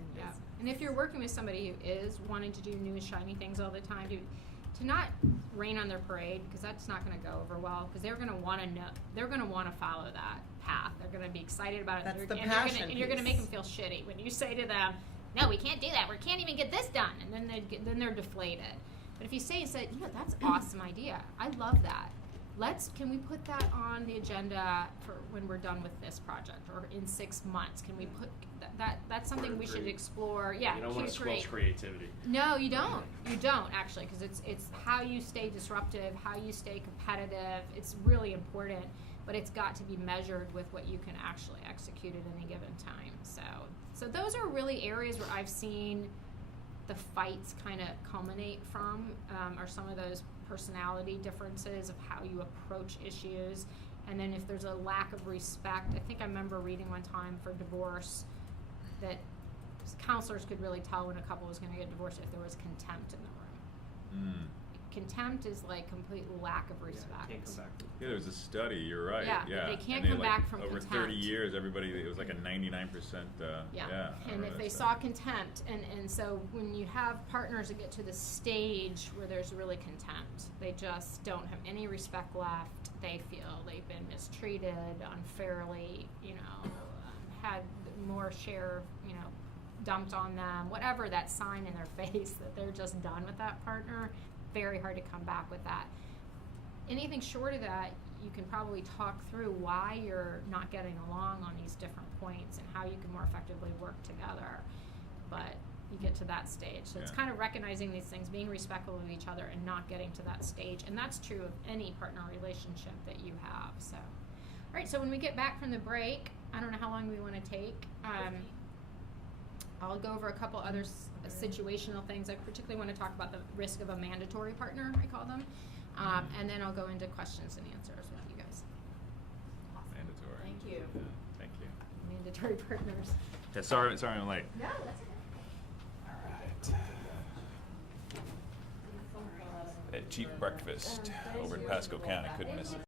in business. And if you're working with somebody who is wanting to do new and shiny things all the time, to not rain on their parade, because that's not going to go over well, because they're going to want to know, they're going to want to follow that path. They're going to be excited about it. That's the and passion you're going to make piece. them feel shitty when you say to them, no, we can't do that. We can't even get this done. And then they're deflated. But if you say, that's an awesome idea. I love that. Can we put that on the agenda for when we're done with this project, or in 6 months? Can we put that's something we should explore? Yeah, You don't want to squelch creativity. No, you don't. You don't actually, because it's how you stay disruptive, how you stay competitive. It's really important, but it's got to be measured with what you can actually execute at any given time. So those are really areas where I've seen the fights kind of culminate from, are some of those personality differences of how you approach issues. And then if there's a lack of respect, I think I remember reading one time for divorce that counselors could really tell when a couple was going to get divorced if there was contempt in the room. Contempt is like complete lack of respect. Can't come back. Yeah, there was a study. You're right. Yeah, Yeah, they can't and come back from over contempt. 30 years. Everybody, it was like a 99%. Yeah. I And remember if that they study. saw contempt, and so when you have partners that get to the stage where there's really contempt, they just don't have any respect left. They feel they've been mistreated unfairly, had more share, dumped on them, whatever that sign in their face that they're just done with that partner, very hard to come back with that. Anything short of that, you can probably talk through why you're not getting along on these different points and how you can more effectively work together. But you get to that stage. So it's kind of recognizing these things, being respectful of each other, and not getting to that stage. And that's true of any partner relationship that you have. So, all right, so when we get back from the break, I don't know how long we want to take. I'll go over a couple other situational things. I particularly want to talk about the risk of a mandatory partner, I call them. And then I'll go into questions and answers with you guys. Mandatory. Thank you. Yeah, thank you. Mandatory partners. Yeah, sorry I'm late. No, that's okay. That cheap breakfast over in Pasco County, couldn't miss it.